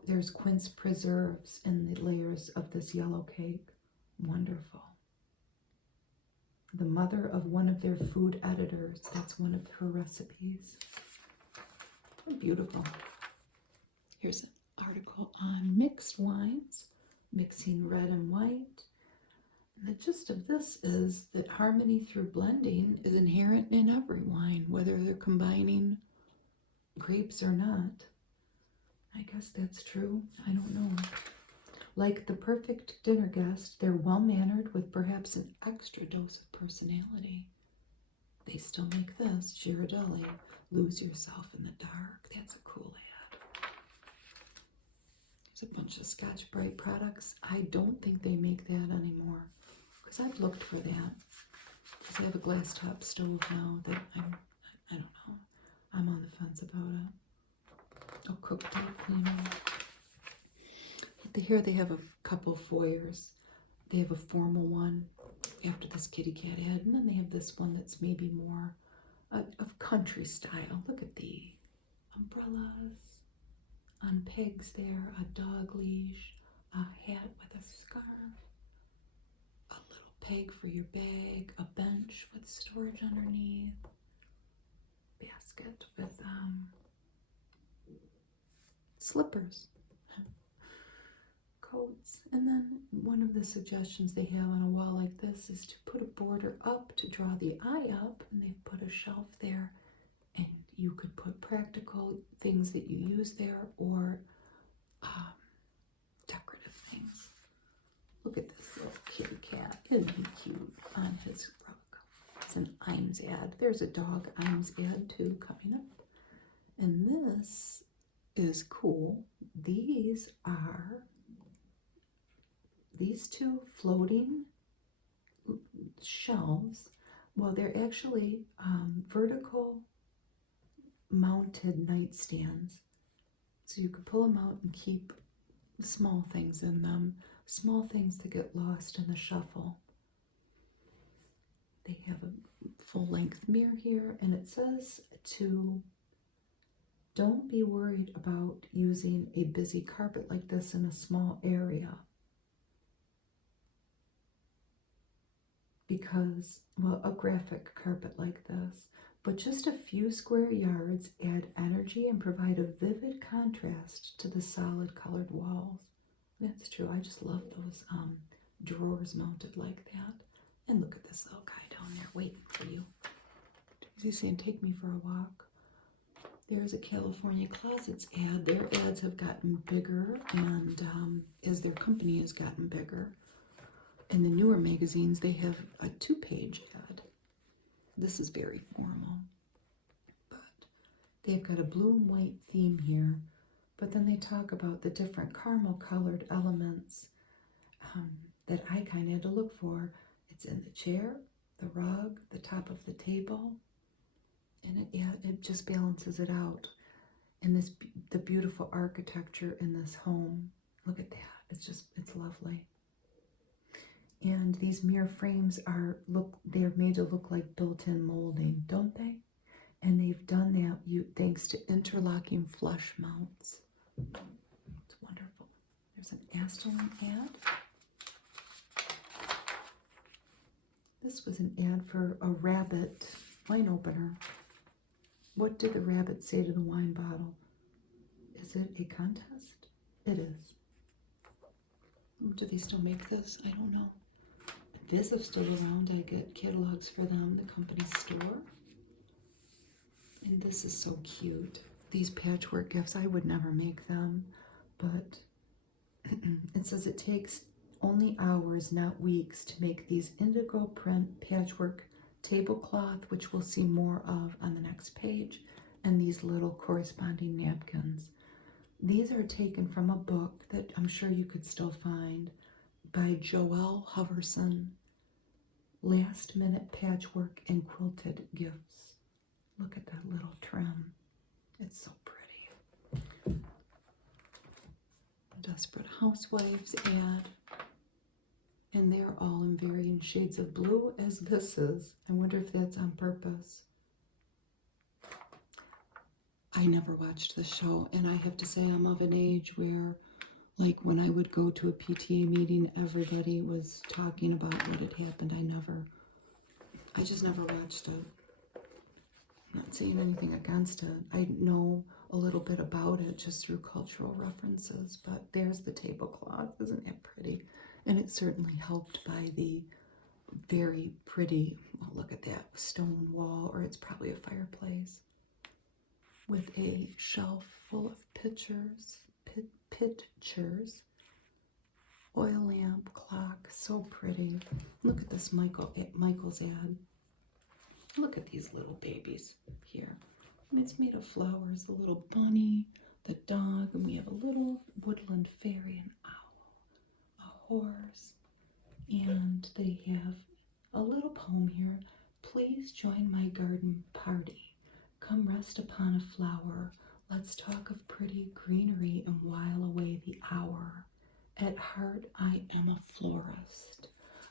There's quince preserves in the layers of this yellow cake. Wonderful. The mother of one of their food editors. That's one of her recipes. Beautiful. Here's article on mixed wines, mixing red and white. And the gist of this is that harmony through blending is inherent in every wine, whether they're combining grapes or not. I guess that's true. I don't know. Like the perfect dinner guest, they're well-mannered with perhaps an extra dose of personality. They still make this, Girardelli, Lose Yourself in the Dark. That's a cool ad. There's a bunch of Scotch Brite products. I don't think they make that anymore, because I've looked for that. Because I have a glass top stove now that I don't know. I'm on the fence about it. Oh, cooktop cleaner. Here they have a couple of Foyers. They have a formal one after this kitty cat ad, and then they have this one that's maybe more of country style. Look at the umbrellas on pegs there, a dog leash, a hat with a scarf, a little peg for your bag, a bench with storage underneath, basket with slippers, coats. And then one of the suggestions they have on a wall like this is to put a border up to draw the eye up, and they've put a shelf there, and you could put practical things that you use there or decorative things. Look at this little kitty cat. Isn't he cute on his rug? It's an Iams ad. There's a dog Iams ad too coming up. And this is cool. These are these two floating shelves. Well, they're actually vertical mounted nightstands. So you could pull them out and keep small things in them, small things that get lost in the shuffle. They have a full-length mirror here, and it says to don't be worried about using a busy carpet like this in a small area. Because, well, a graphic carpet like this, but just a few square yards add energy and provide a vivid contrast to the solid colored walls. That's true. I just love those drawers mounted like that. And look at this little guy down there waiting for you. He's saying, take me for a walk. There's a California Closets ad. Their ads have gotten bigger, and as their company has gotten bigger. In the newer magazines, they have a 2-page ad. This is very formal, but they've got a blue and white theme here, but then they talk about the different caramel colored elements that I kind of had to look for. It's in the chair, the rug, the top of the table, and it just balances it out. And the beautiful architecture in this home. Look at that. It's lovely. And these mirror frames they're made to look like built-in molding, don't they? And they've done that thanks to interlocking flush mounts. It's wonderful. There's an Astelin ad. This was an ad for a rabbit wine opener. What did the rabbit say to the wine bottle? Is it a contest? It is. Do they still make this? I don't know. If Viz's still around, I get catalogs for them, the company store. And this is so cute. These patchwork gifts, I would never make them, but it says it takes only hours, not weeks, to make these indigo print patchwork tablecloth, which we'll see more of on the next page, and these little corresponding napkins. These are taken from a book that I'm sure you could still find by Joelle Hoverson, Last Minute Patchwork and Quilted Gifts. Look at that little trim. It's so pretty. Desperate Housewives ad. And they're all in varying shades of blue, as this is. I wonder if that's on purpose. I never watched the show, and I have to say I'm of an age where, like, when I would go to a PTA meeting, everybody was talking about what had happened. I just never watched it. I'm not saying anything against it. I know a little bit about it just through cultural references, but there's the tablecloth. Isn't it pretty? And it's certainly helped by the very pretty, well, look at that stone wall, or it's probably a fireplace with a shelf full of pictures, oil lamp, clock, so pretty. Look at this Michael's ad. Look at these little babies here. And it's made of flowers, the little bunny, the dog, and we have a little woodland fairy, an owl, a horse, and they have a little poem here. Please join my garden party. Come rest upon a flower. Let's talk of pretty greenery and while away the hour. At heart I am a florist.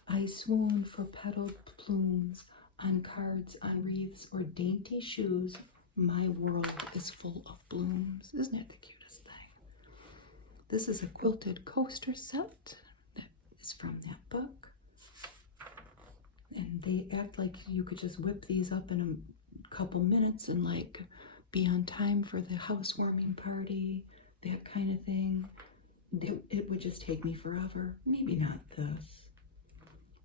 I swoon for petaled plumes on cards, on wreaths, or dainty shoes. My world is full of blooms. Isn't that the cutest thing? This is a quilted coaster set that is from that book. And they act like you could just whip these up in a couple minutes and like be on time for the housewarming party, that kind of thing. It would just take me forever. Maybe not this,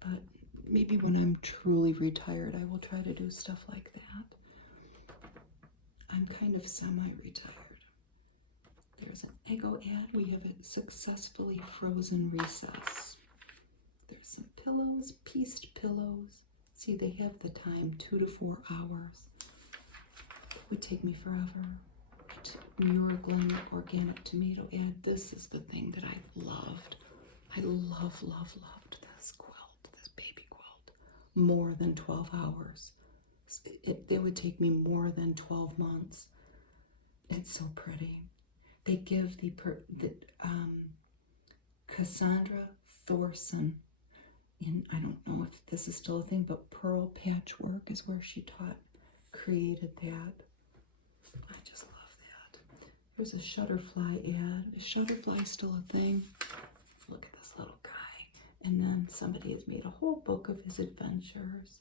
but maybe when I'm truly retired, I will try to do stuff like that. I'm kind of semi-retired. There's an Eggo ad. We have a successfully frozen recess. There's some pillows, pieced pillows. See, they have the time, 2 to 4 hours. It would take me forever. Muir Glen organic tomato ad. This is the thing that I loved. I loved this quilt, this baby quilt. More than 12 hours. It would take me more than 12 months. It's so pretty. They give the Cassandra Thorson, I don't know if this is still a thing, but Pearl Patchwork is where she created that. I just love that. There's a Shutterfly ad. Is Shutterfly still a thing? Look at this little guy. And then somebody has made a whole book of his adventures.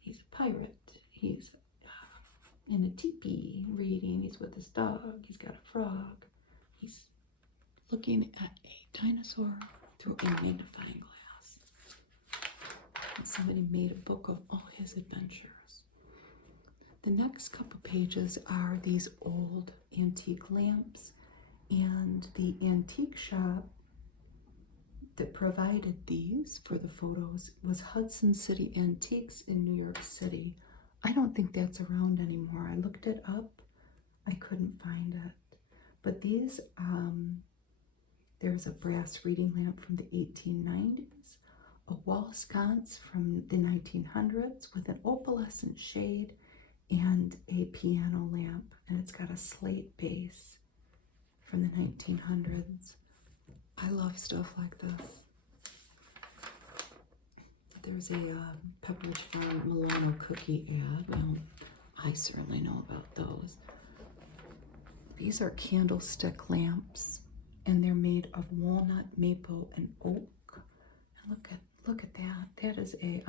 He's a pirate. He's in a teepee reading. He's with his dog. He's got a frog. He's looking at a dinosaur through a magnifying glass. And somebody made a book of all his adventures. The next couple pages are these old antique lamps, and the antique shop that provided these for the photos was Hudson City Antiques in New York City. I don't think that's around anymore. I looked it up. I couldn't find it. But these, there's a brass reading lamp from the 1890s, a wall sconce from the 1900s with an opalescent shade, and a piano lamp, and it's got a slate base from the 1900s. I love stuff like this. There's a Pepperidge Farm Milano cookie ad. Well, I certainly know about those. These are candlestick lamps, and they're made of walnut, maple, and oak. And look at that. That is a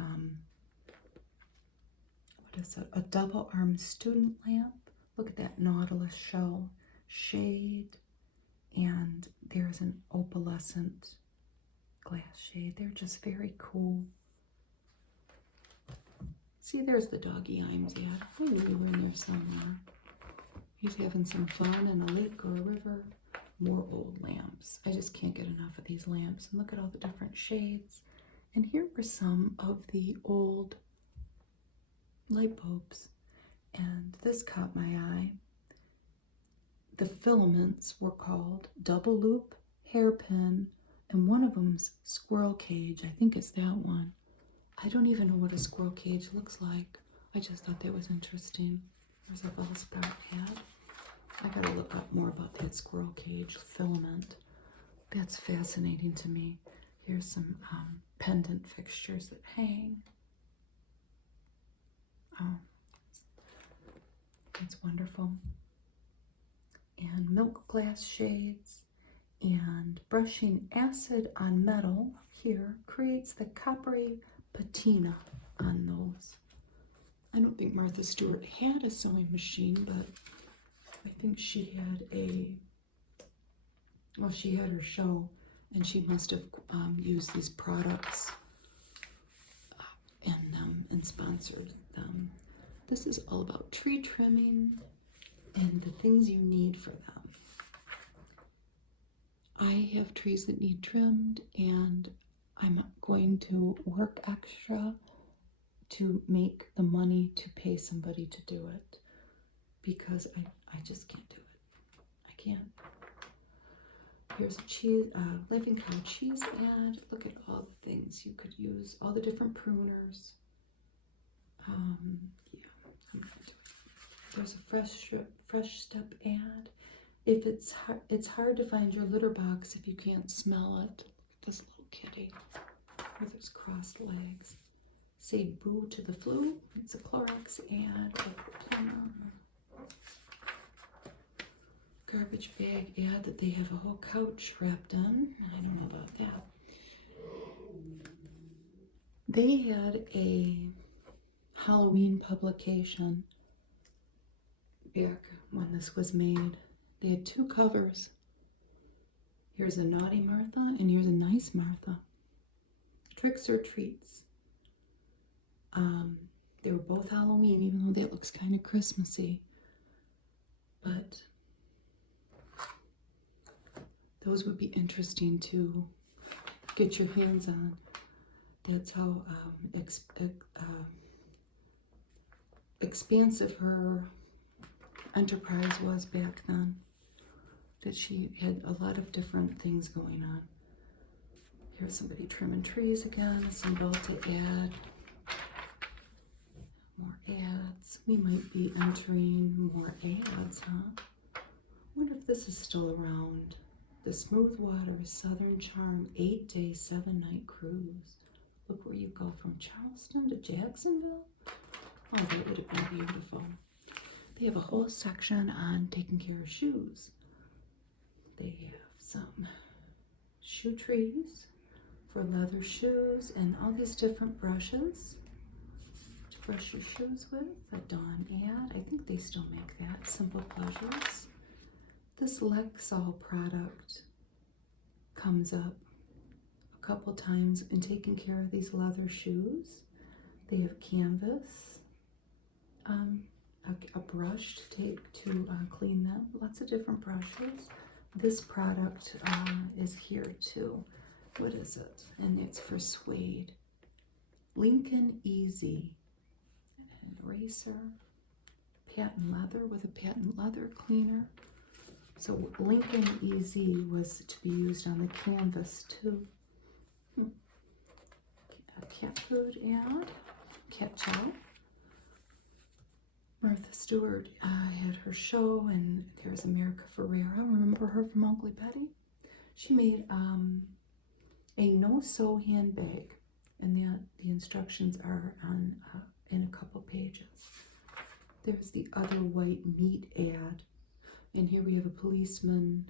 what is it? A double-armed student lamp. Look at that nautilus shell shade, and there's an opalescent glass shade. They're just very cool. See, there's the doggy Imes ad. I knew you were in there somewhere. He's having some fun in a lake or a river. More old lamps. I just can't get enough of these lamps. And look at all the different shades. And here were some of the old light bulbs. And this caught my eye. The filaments were called double loop, hairpin, and one of them's squirrel cage. I think it's that one. I don't even know what a squirrel cage looks like. I just thought that was interesting. There's a Valspar ad. I gotta look up more about that squirrel cage filament. That's fascinating to me. Here's some pendant fixtures that hang. Oh, that's wonderful. And milk glass shades, and brushing acid on metal here creates the coppery patina on those. I don't think Martha Stewart had a sewing machine, but I think she had she had her show, and she must have used these products and sponsored them. This is all about tree trimming and the things you need for them. I have trees that need trimmed, and I'm going to work extra to make the money to pay somebody to do it, because I just can't do it. I can't. Here's a Living Cow cheese ad. Look at all the things you could use, all the different pruners. Yeah, I'm gonna do it. There's a Fresh Step ad. If it's hard to find your litter box if you can't smell it. Look at this little kitty with its crossed legs. Say boo to the flu. It's a Clorox ad. Garbage bag ad that they have a whole couch wrapped in. I don't know about that. They had a Halloween publication back when this was made. They had two covers. Here's a naughty Martha and here's a nice Martha. Tricks or treats. They were both Halloween, even though that looks kind of Christmassy. But those would be interesting to get your hands on. That's how expansive her enterprise was back then. That she had a lot of different things going on. Here's somebody trimming trees again, some Volta ad. More ads. We might be entering more ads, huh? I wonder if this is still around. The Smooth Water Southern Charm 8-day, 7-night cruise. Look where you go from Charleston to Jacksonville. Oh, that would have been beautiful. They have a whole section on taking care of shoes. They have some shoe trees for leather shoes and all these different brushes to brush your shoes with. A Dawn ad. I think they still make that. Simple Pleasures. This Lexol product comes up a couple times in taking care of these leather shoes. They have canvas, a brush to clean them. Lots of different brushes. This product is here too. What is it? And it's for suede. Lincoln Easy. An eraser. Patent leather with a patent leather cleaner. So Lincoln Easy was to be used on the canvas too. A cat food ad. Cat chow. Martha Stewart had her show, and there's America Ferrera. Remember her from Ugly Betty? She made a no-sew handbag, and the instructions are on in a couple pages. There's the other white meat ad, and here we have a policeman.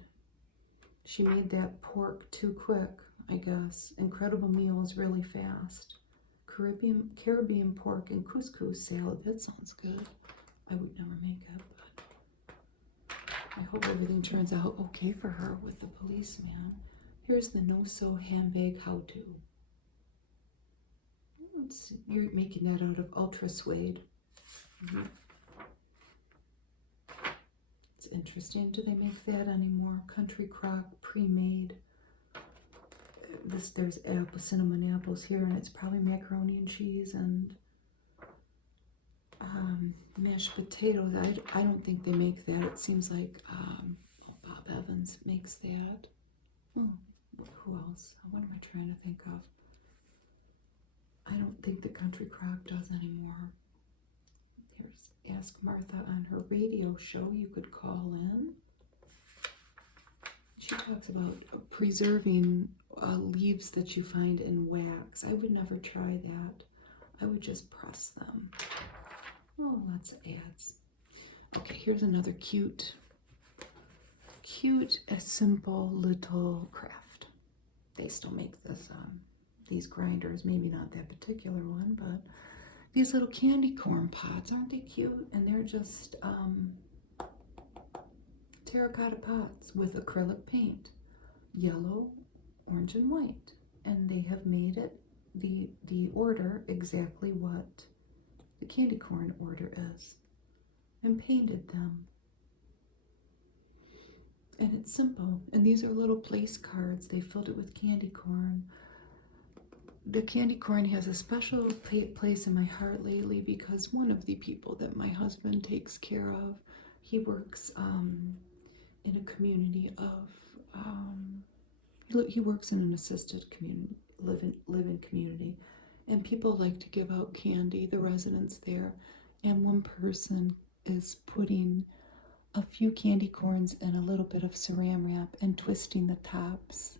She made that pork too quick, I guess. Incredible meals really fast. Caribbean pork and couscous salad. That sounds good. I would never make it, but I hope everything turns out okay for her with the policeman. Here's the no-sew handbag how-to. You're making that out of ultra suede. It's interesting. Do they make that anymore? Country Crock pre-made. There's cinnamon apples here, and it's probably macaroni and cheese and mashed potatoes. I don't think they make that. It seems like Bob Evans makes that. Who else? What am I trying to think of? I don't think the Country Crock does anymore. Here's Ask Martha on her radio show. You could call in. She talks about preserving leaves that you find in wax. I would never try that. I would just press them. Oh, lots of ads. Okay, here's another cute, a simple little craft. They still make this, these grinders, maybe not that particular one, but these little candy corn pots. Aren't they cute? And they're just terracotta pots with acrylic paint, yellow, orange, and white. And they have made it the order exactly what the candy corn order is, and painted them. And it's simple. And these are little place cards. They filled it with candy corn. The candy corn has a special place in my heart lately because one of the people that my husband takes care of, he works in a community of, he works in an assisted community, live-in community, and people like to give out candy, the residents there, and one person is putting a few candy corns and a little bit of saran wrap and twisting the tops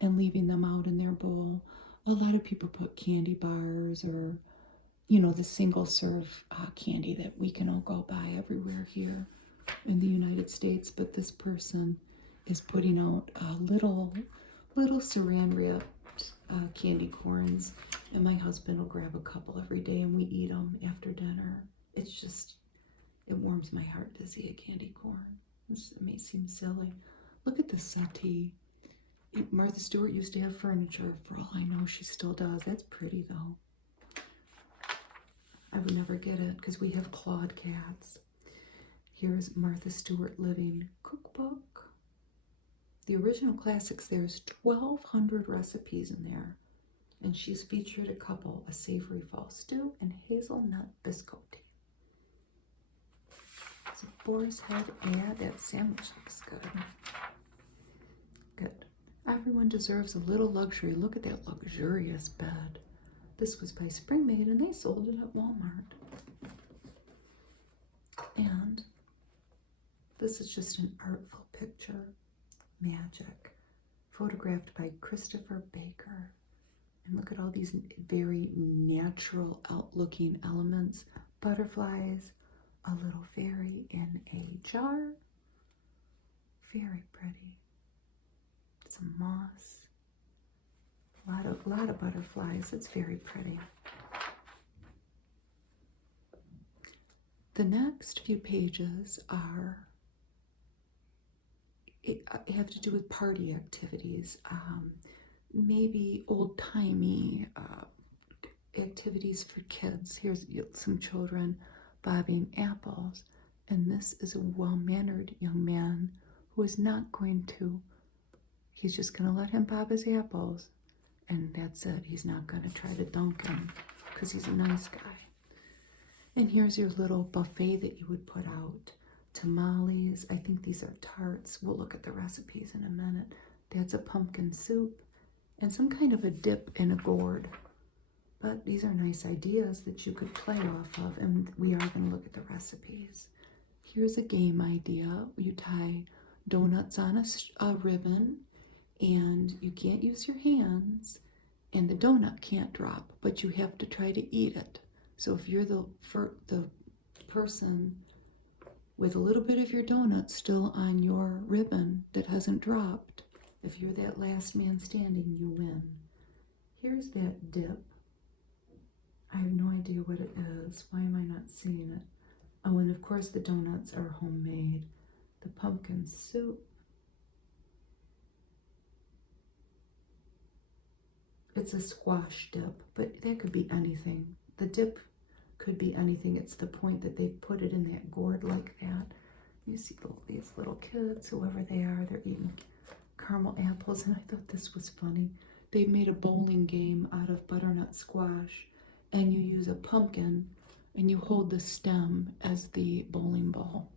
and leaving them out in their bowl. A lot of people put candy bars or, the single serve candy that we can all go buy everywhere here in the United States. But this person is putting out little saran wrapped candy corns, and my husband will grab a couple every day and we eat them after dinner. It warms my heart to see a candy corn. It may seem silly. Look at this settee. Martha Stewart used to have furniture. For all I know, she still does. That's pretty, though. I would never get it because we have clawed cats. Here's Martha Stewart Living Cookbook. The original classics, there's 1,200 recipes in there. And she's featured a couple, a savory fall stew and hazelnut biscotti. It's a boar's head. Yeah, that sandwich looks good. Good. Everyone deserves a little luxury. Look at that luxurious bed. This was by Springmaid and they sold it at Walmart. And this is just an artful picture. Magic. Photographed by Christopher Baker. And look at all these very natural looking elements. Butterflies, a little fairy in a jar. Very pretty. Some moss, a lot of butterflies. It's very pretty. The next few pages have to do with party activities, maybe old-timey activities for kids. Here's some children bobbing apples, and this is a well-mannered young man who is not going to. He's just going to let him bob his apples, and that's it. He's not going to try to dunk him because he's a nice guy. And here's your little buffet that you would put out. Tamales. I think these are tarts. We'll look at the recipes in a minute. That's a pumpkin soup and some kind of a dip in a gourd. But these are nice ideas that you could play off of, and we are going to look at the recipes. Here's a game idea. You tie donuts on a ribbon, and you can't use your hands, and the donut can't drop, but you have to try to eat it. So if you're the person with a little bit of your donut still on your ribbon that hasn't dropped, if you're that last man standing, you win. Here's that dip. I have no idea what it is. Why am I not seeing it? Oh, and of course the donuts are homemade. The pumpkin soup. It's a squash dip, but that could be anything. The dip could be anything. It's the point that they've put it in that gourd like that. You see these little kids, whoever they are, they're eating caramel apples, and I thought this was funny. They made a bowling game out of butternut squash, and you use a pumpkin, and you hold the stem as the bowling ball.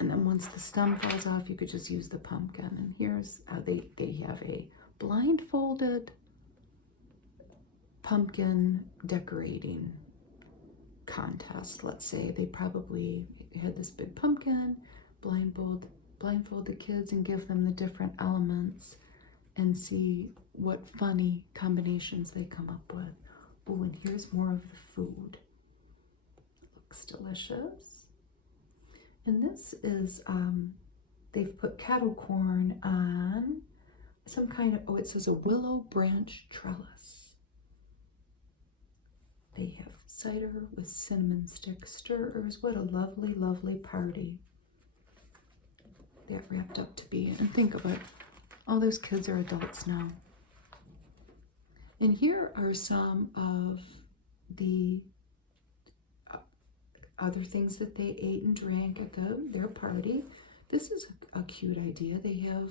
And then once the stem falls off, you could just use the pumpkin. And here's how they have a blindfolded pumpkin decorating contest. Let's say they probably had this big pumpkin, blindfold the kids and give them the different elements and see what funny combinations they come up with. Oh, and here's more of the food. Looks delicious. And this is, they've put kettle corn on some kind of, it says a willow branch trellis. They have cider with cinnamon stick stirrers. What a lovely, lovely party that wrapped up to be. And think of it, all those kids are adults now. And here are some of the other things that they ate and drank at their party. This is a cute idea. They have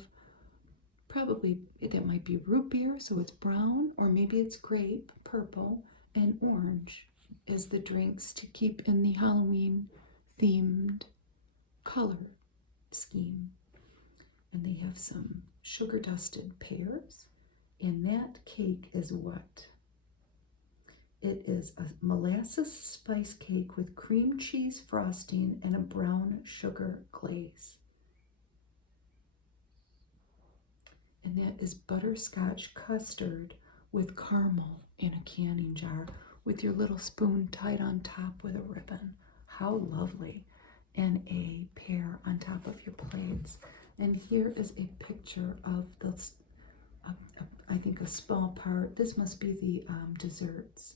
probably, that might be root beer, so it's brown, or maybe it's grape, purple, and orange as the drinks to keep in the Halloween themed color scheme. And they have some sugar dusted pears, and that cake is what? It is a molasses spice cake with cream cheese frosting and a brown sugar glaze. And that is butterscotch custard with caramel in a canning jar with your little spoon tied on top with a ribbon. How lovely. And a pear on top of your plates. And here is a picture of this, I think a small part. This must be the desserts.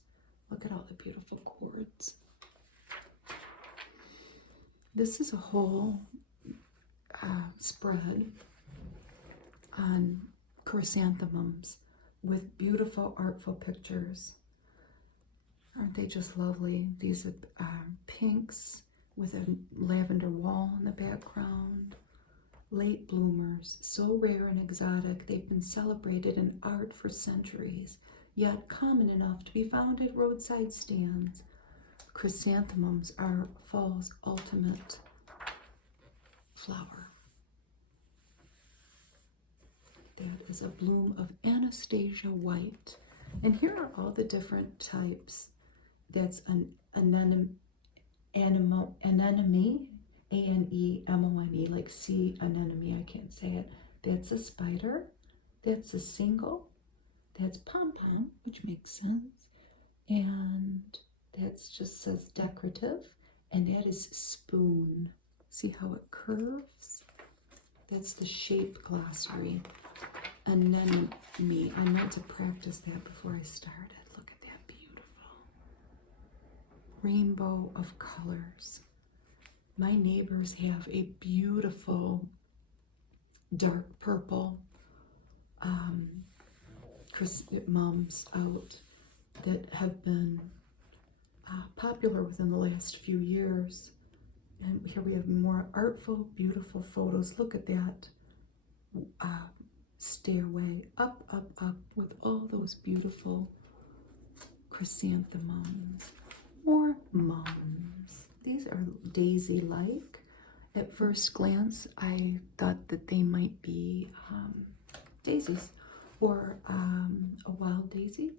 Look at all the beautiful cords. This is a whole spread on chrysanthemums with beautiful artful pictures. Aren't they just lovely? These are pinks with a lavender wall in the background. Late bloomers, so rare and exotic, they've been celebrated in art for centuries, yet common enough to be found at roadside stands. Chrysanthemums are fall's ultimate flower. That is a bloom of Anastasia White. And here are all the different types. That's an anemone, A-N-E-M-O-N-E, like sea anemone, I can't say it. That's a spider. That's a single. That's pom-pom, which makes sense. And that's just says decorative. And that is spoon. See how it curves? That's the shape glossary. Anemone. I meant to practice that before I started. Look at that beautiful rainbow of colors. My neighbors have a beautiful dark purple chrysanthemums out that have been popular within the last few years. And here we have more artful, beautiful photos. Look at that stairway up, up, up with all those beautiful chrysanthemums. More mums. These are daisy-like. At first glance, I thought that they might be daisies or a wild daisy.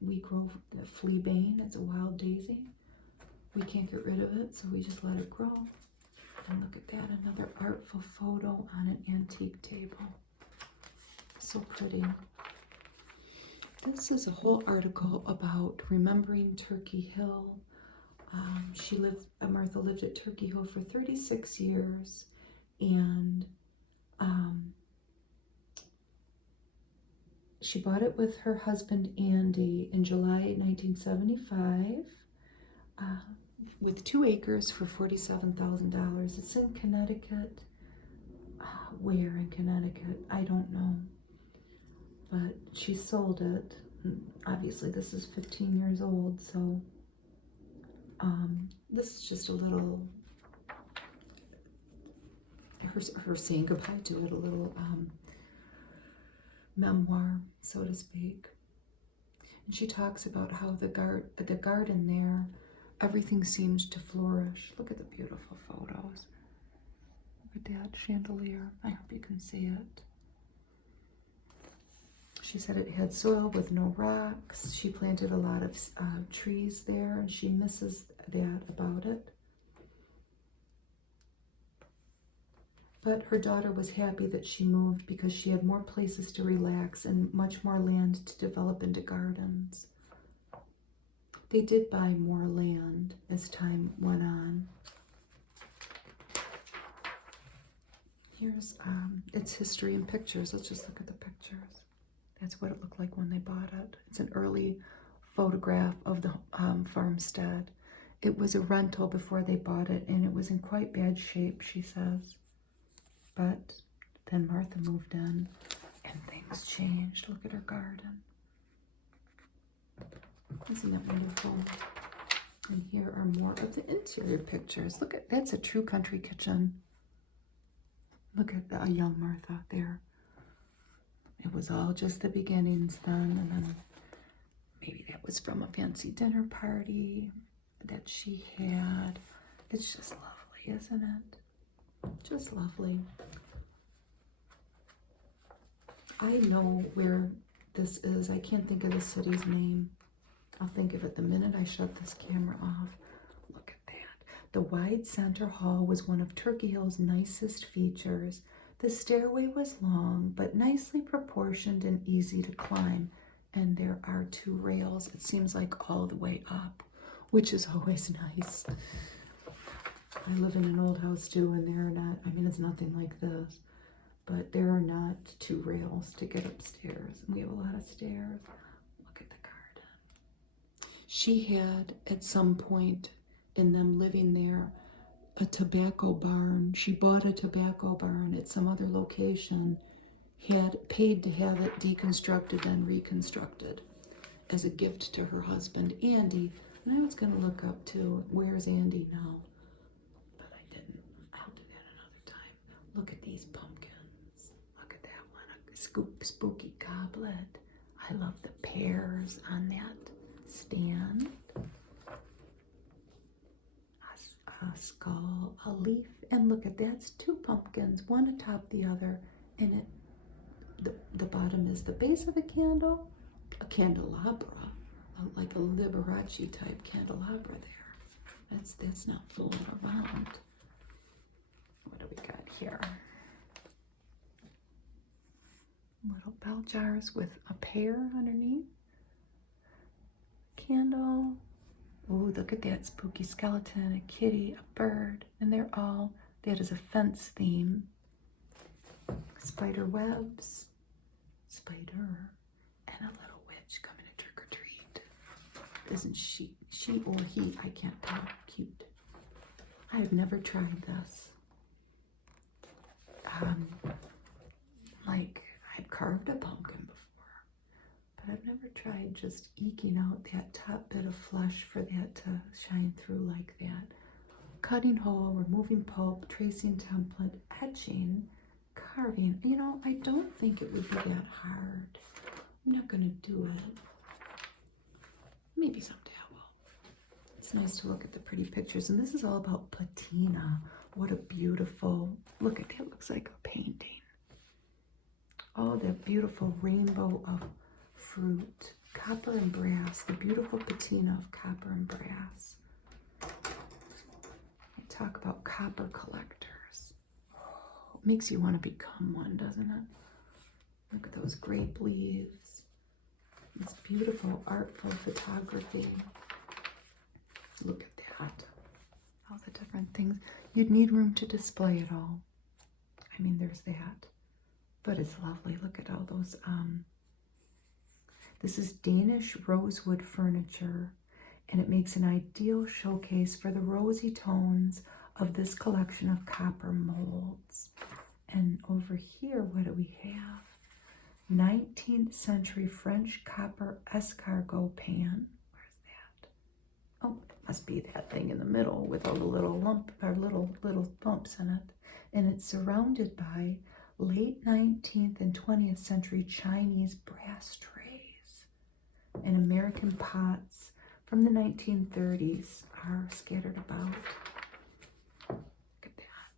We grow the fleabane. It's a wild daisy. We can't get rid of it, so we just let it grow. And look at that, another artful photo on an antique table. So pretty. This is a whole article about remembering Turkey Hill. Martha lived at Turkey Hill for 36 years, and she bought it with her husband Andy in July 1975, with 2 acres for $47,000. It's in Connecticut. Where in Connecticut? I don't know. But she sold it. Obviously, this is 15 years old, so this is just a little, her saying goodbye to it, a little memoir, so to speak. And she talks about how the garden there, everything seems to flourish. Look at the beautiful photos. Look at that chandelier. I hope you can see it. She said it had soil with no rocks. She planted a lot of trees there, and she misses that about it. But her daughter was happy that she moved because she had more places to relax and much more land to develop into gardens. They did buy more land as time went on. Here's its history and pictures. Let's just look at the pictures. That's what it looked like when they bought it. It's an early photograph of the farmstead. It was a rental before they bought it, and it was in quite bad shape, she says. But then Martha moved in, and things changed. Look at her garden. Isn't that wonderful? And here are more of the interior pictures. Look at, that's a true country kitchen. Look at a young Martha there. It was all just the beginnings then, and then maybe that was from a fancy dinner party that she had. It's just lovely, isn't it? Just lovely. I know where this is. I can't think of the city's name. I'll think of it the minute I shut this camera off. Look at that. The wide center hall was one of Turkey Hill's nicest features. The stairway was long, but nicely proportioned and easy to climb. And there are 2 rails, it seems like all the way up, which is always nice. I live in an old house too, and there are not, I mean, it's nothing like this, but there are not 2 rails to get upstairs. And we have a lot of stairs. Look at the garden. She had, at some point in them living there, a tobacco barn. She bought a tobacco barn at some other location, had paid to have it deconstructed and reconstructed as a gift to her husband, Andy. And I was going to look up too, where's Andy now? But I didn't. I'll do that another time. Look at these pumpkins. Look at that one, a spooky goblet. I love the pears on that stand. A skull, a leaf, and look at that's 2 pumpkins, one atop the other, and it the bottom is the base of a candle, a candelabra, like a Liberace type candelabra there. That's not fooling around. What do we got here? Little bell jars with a pear underneath. Candle. Ooh, look at that spooky skeleton, a kitty, a bird, and they're all, that is a fence theme. Spider webs, spider, and a little witch coming to trick or treat. Isn't she or he, I can't tell, cute. I have never tried this. Like, I've carved a pumpkin before. But I've never tried just eking out that top bit of flesh for that to shine through like that. Cutting hole, removing pulp, tracing template, etching, carving. You know, I don't think it would be that hard. I'm not going to do it. Maybe someday I will. It's nice to look at the pretty pictures. And this is all about patina. What a beautiful, look at that, looks like a painting. Oh, that beautiful rainbow of fruit, copper and brass, the beautiful patina of copper and brass. I talk about copper collectors. Oh, it makes you want to become one, doesn't it? Look at those grape leaves. It's beautiful, artful photography. Look at that. All the different things. You'd need room to display it all. I mean, there's that. But it's lovely. Look at all those, this is Danish rosewood furniture, and it makes an ideal showcase for the rosy tones of this collection of copper molds. And over here, what do we have? 19th century French copper escargot pan. Where's that? Oh, it must be that thing in the middle with all the little little bumps in it. And it's surrounded by late 19th and 20th century Chinese brass trays, and American pots from the 1930s are scattered about. Look at that.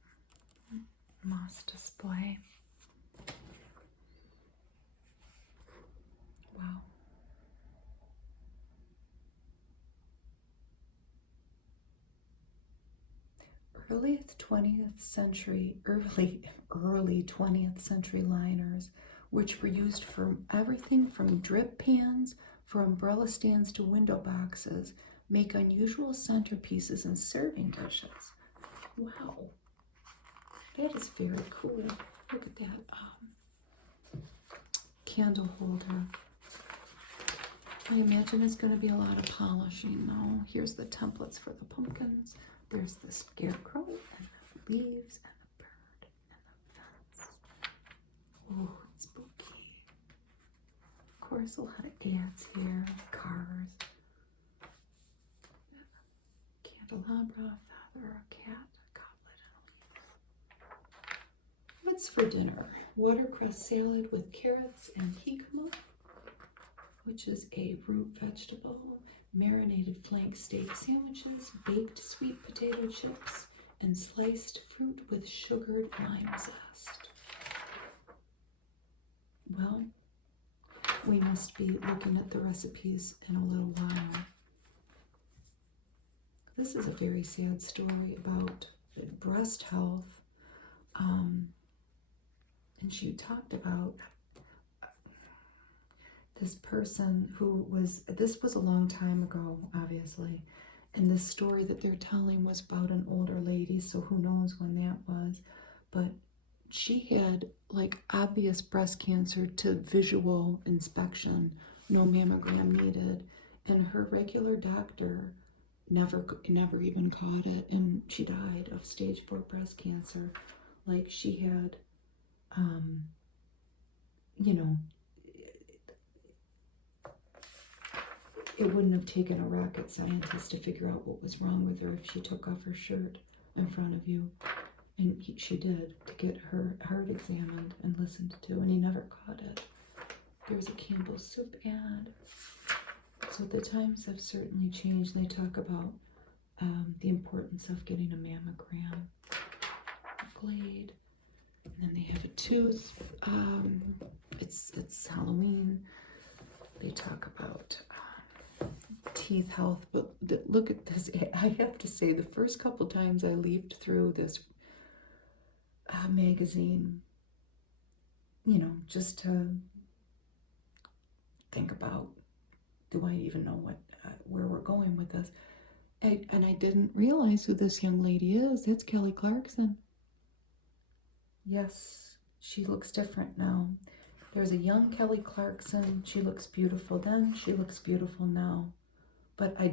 Moss display. Wow. Early 20th century liners, which were used for everything from drip pans for umbrella stands to window boxes, make unusual centerpieces and serving dishes. Wow, that is very cool. Look at that candle holder. I imagine it's going to be a lot of polishing though. Here's the templates for the pumpkins. There's the scarecrow and the leaves and the bird and the fence. Oh, it's spooky. Of course, a lot of ads here, cars, candelabra, feather, a cat, a goblet, and a leaf. What's for dinner? Watercress salad with carrots and jicama, which is a root vegetable, marinated flank steak sandwiches, baked sweet potato chips, and sliced fruit with sugared lime zest. Well, we must be looking at the recipes in a little while. This is a very sad story about breast health. And she talked about this person who this was a long time ago, obviously, and this story that they're telling was about an older lady, so who knows when that was, but she had like obvious breast cancer to visual inspection, no mammogram needed, and her regular doctor never even caught it, and she died of stage 4 breast cancer. Like she had, it wouldn't have taken a rocket scientist to figure out what was wrong with her if she took off her shirt in front of you. And she did, to get her heart examined and listened to, and he never caught it. There's a Campbell's soup ad. So the times have certainly changed. They talk about the importance of getting a mammogram, a Glade, and then they have a tooth. It's Halloween. They talk about teeth health, but look at this. I have to say, the first couple times I leafed through this magazine, just to think about, do I even know where we're going with this? And I didn't realize who this young lady is. It's Kelly Clarkson. Yes, she looks different now. There's a young Kelly Clarkson. She looks beautiful then. She looks beautiful now. But I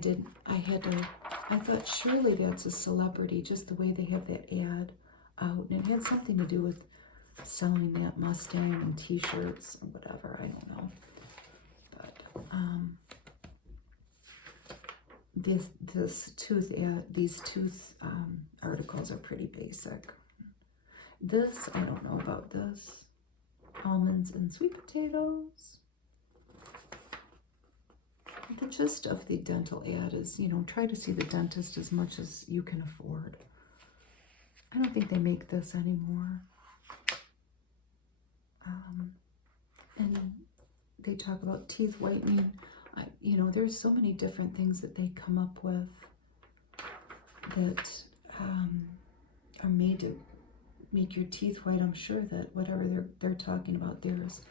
thought surely that's a celebrity, just the way they have that ad out. And it had something to do with selling that Mustang and t-shirts and whatever. I don't know. But these tooth articles are pretty basic. This, I don't know about this. Almonds and sweet potatoes. The gist of the dental ad is, try to see the dentist as much as you can afford. I don't think they make this anymore. And they talk about teeth whitening. There's so many different things that they come up with that are made to make your teeth white. I'm sure that whatever they're talking about, there's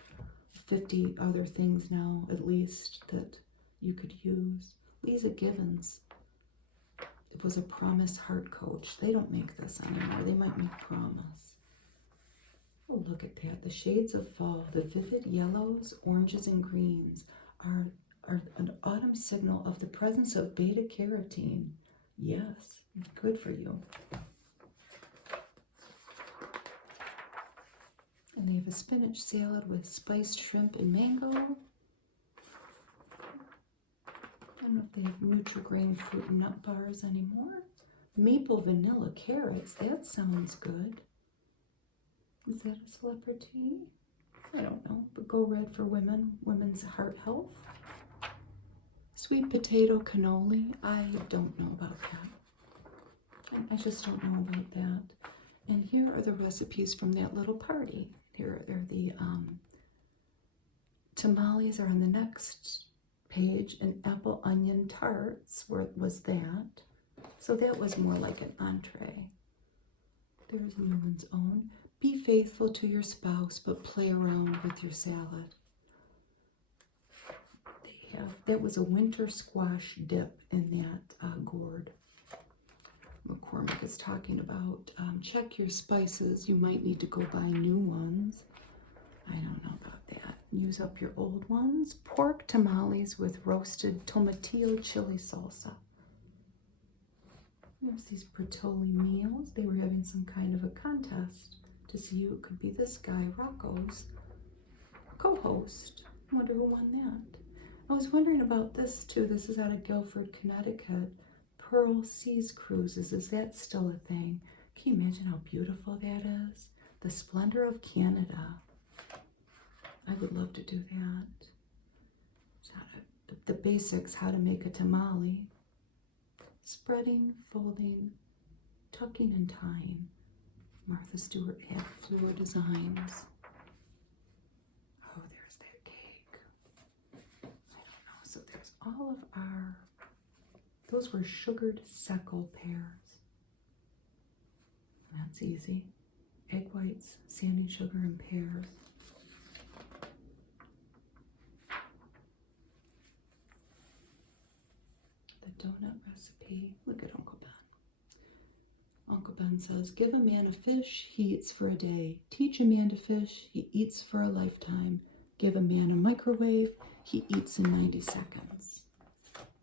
50 other things now, at least, that you could use. Lisa Givens, it was a Promise Heart Coach. They don't make this anymore. They might make Promise. Oh, look at that. The shades of fall, the vivid yellows, oranges, and greens are an autumn signal of the presence of beta carotene. Yes, good for you. And they have a spinach salad with spiced shrimp and mango. I don't know if they have Nutri-Grain fruit and nut bars anymore. Maple vanilla carrots, that sounds good. Is that a celebrity? I don't know, but go red for women's heart health. Sweet potato cannoli, I don't know about that. I just don't know about that. And here are the recipes from that little party. Here are the tamales are on the next page, and apple onion tarts was that. So that was more like an entree. There's Newman's Own. Be faithful to your spouse, but play around with your salad. That was a winter squash dip in that gourd. McCormick is talking about check your spices. You might need to go buy new ones. I don't know about that. use up your old ones. Pork tamales with roasted tomatillo chili salsa. There's these Bertolli meals. They were having some kind of a contest to see who could be this guy, Rocco's co-host. I wonder who won that. I was wondering about this too. This is out of Guilford, Connecticut. Pearl Seas Cruises. Is that still a thing? Can you imagine how beautiful that is? The splendor of Canada. I would love to do that. The basics, how to make a tamale. Spreading, folding, tucking and tying. Martha Stewart had Floor Designs. Oh, there's that cake. I don't know. So there's all of our, those were sugared secco pears. That's easy. Egg whites, sanding sugar, and pears. The donut recipe. Look at Uncle Ben. Uncle Ben says, give a man a fish, he eats for a day. Teach a man to fish, he eats for a lifetime. Give a man a microwave, he eats in 90 seconds.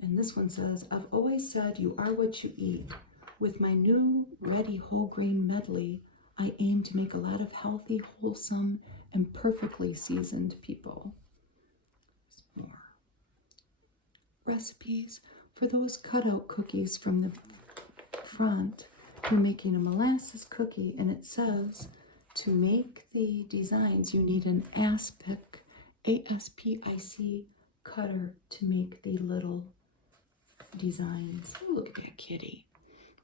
And this one says, I've always said you are what you eat. With my new ready whole grain medley, I aim to make a lot of healthy, wholesome, and perfectly seasoned people. There's more recipes for those cutout cookies from the front. You're making a molasses cookie, and it says to make the designs, you need an aspic, A-S-P-I-C cutter to make the little designs. Oh, look at that kitty.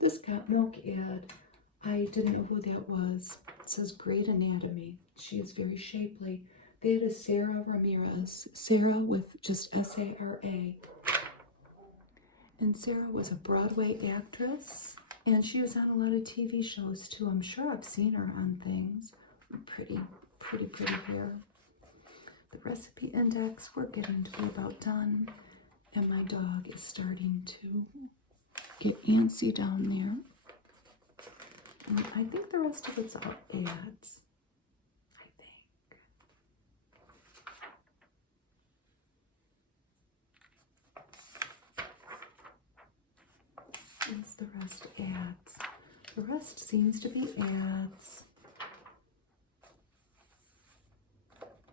This got milk ad. I didn't know who that was. It says Great Anatomy. She is very shapely. That is Sarah Ramirez. Sarah with just S-A-R-A. And Sarah was a Broadway actress. And she was on a lot of TV shows too. I'm sure I've seen her on things. Pretty hair. The recipe index, we're getting to be about done. And my dog is starting to get antsy down there. And I think the rest of it's all ads. I think. Is the rest ads? The rest seems to be ads.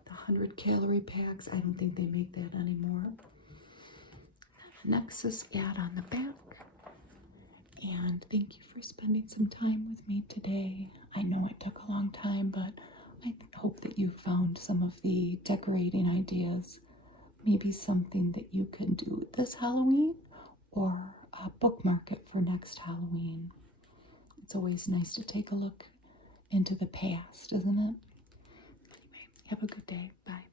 The 100-calorie packs, I don't think they make that anymore. Nexus ad on the back. And thank you for spending some time with me today. I know it took a long time, but I hope that you found some of the decorating ideas. Maybe something that you can do this Halloween or bookmark it for next Halloween. It's always nice to take a look into the past, isn't it? Anyway, have a good day. Bye.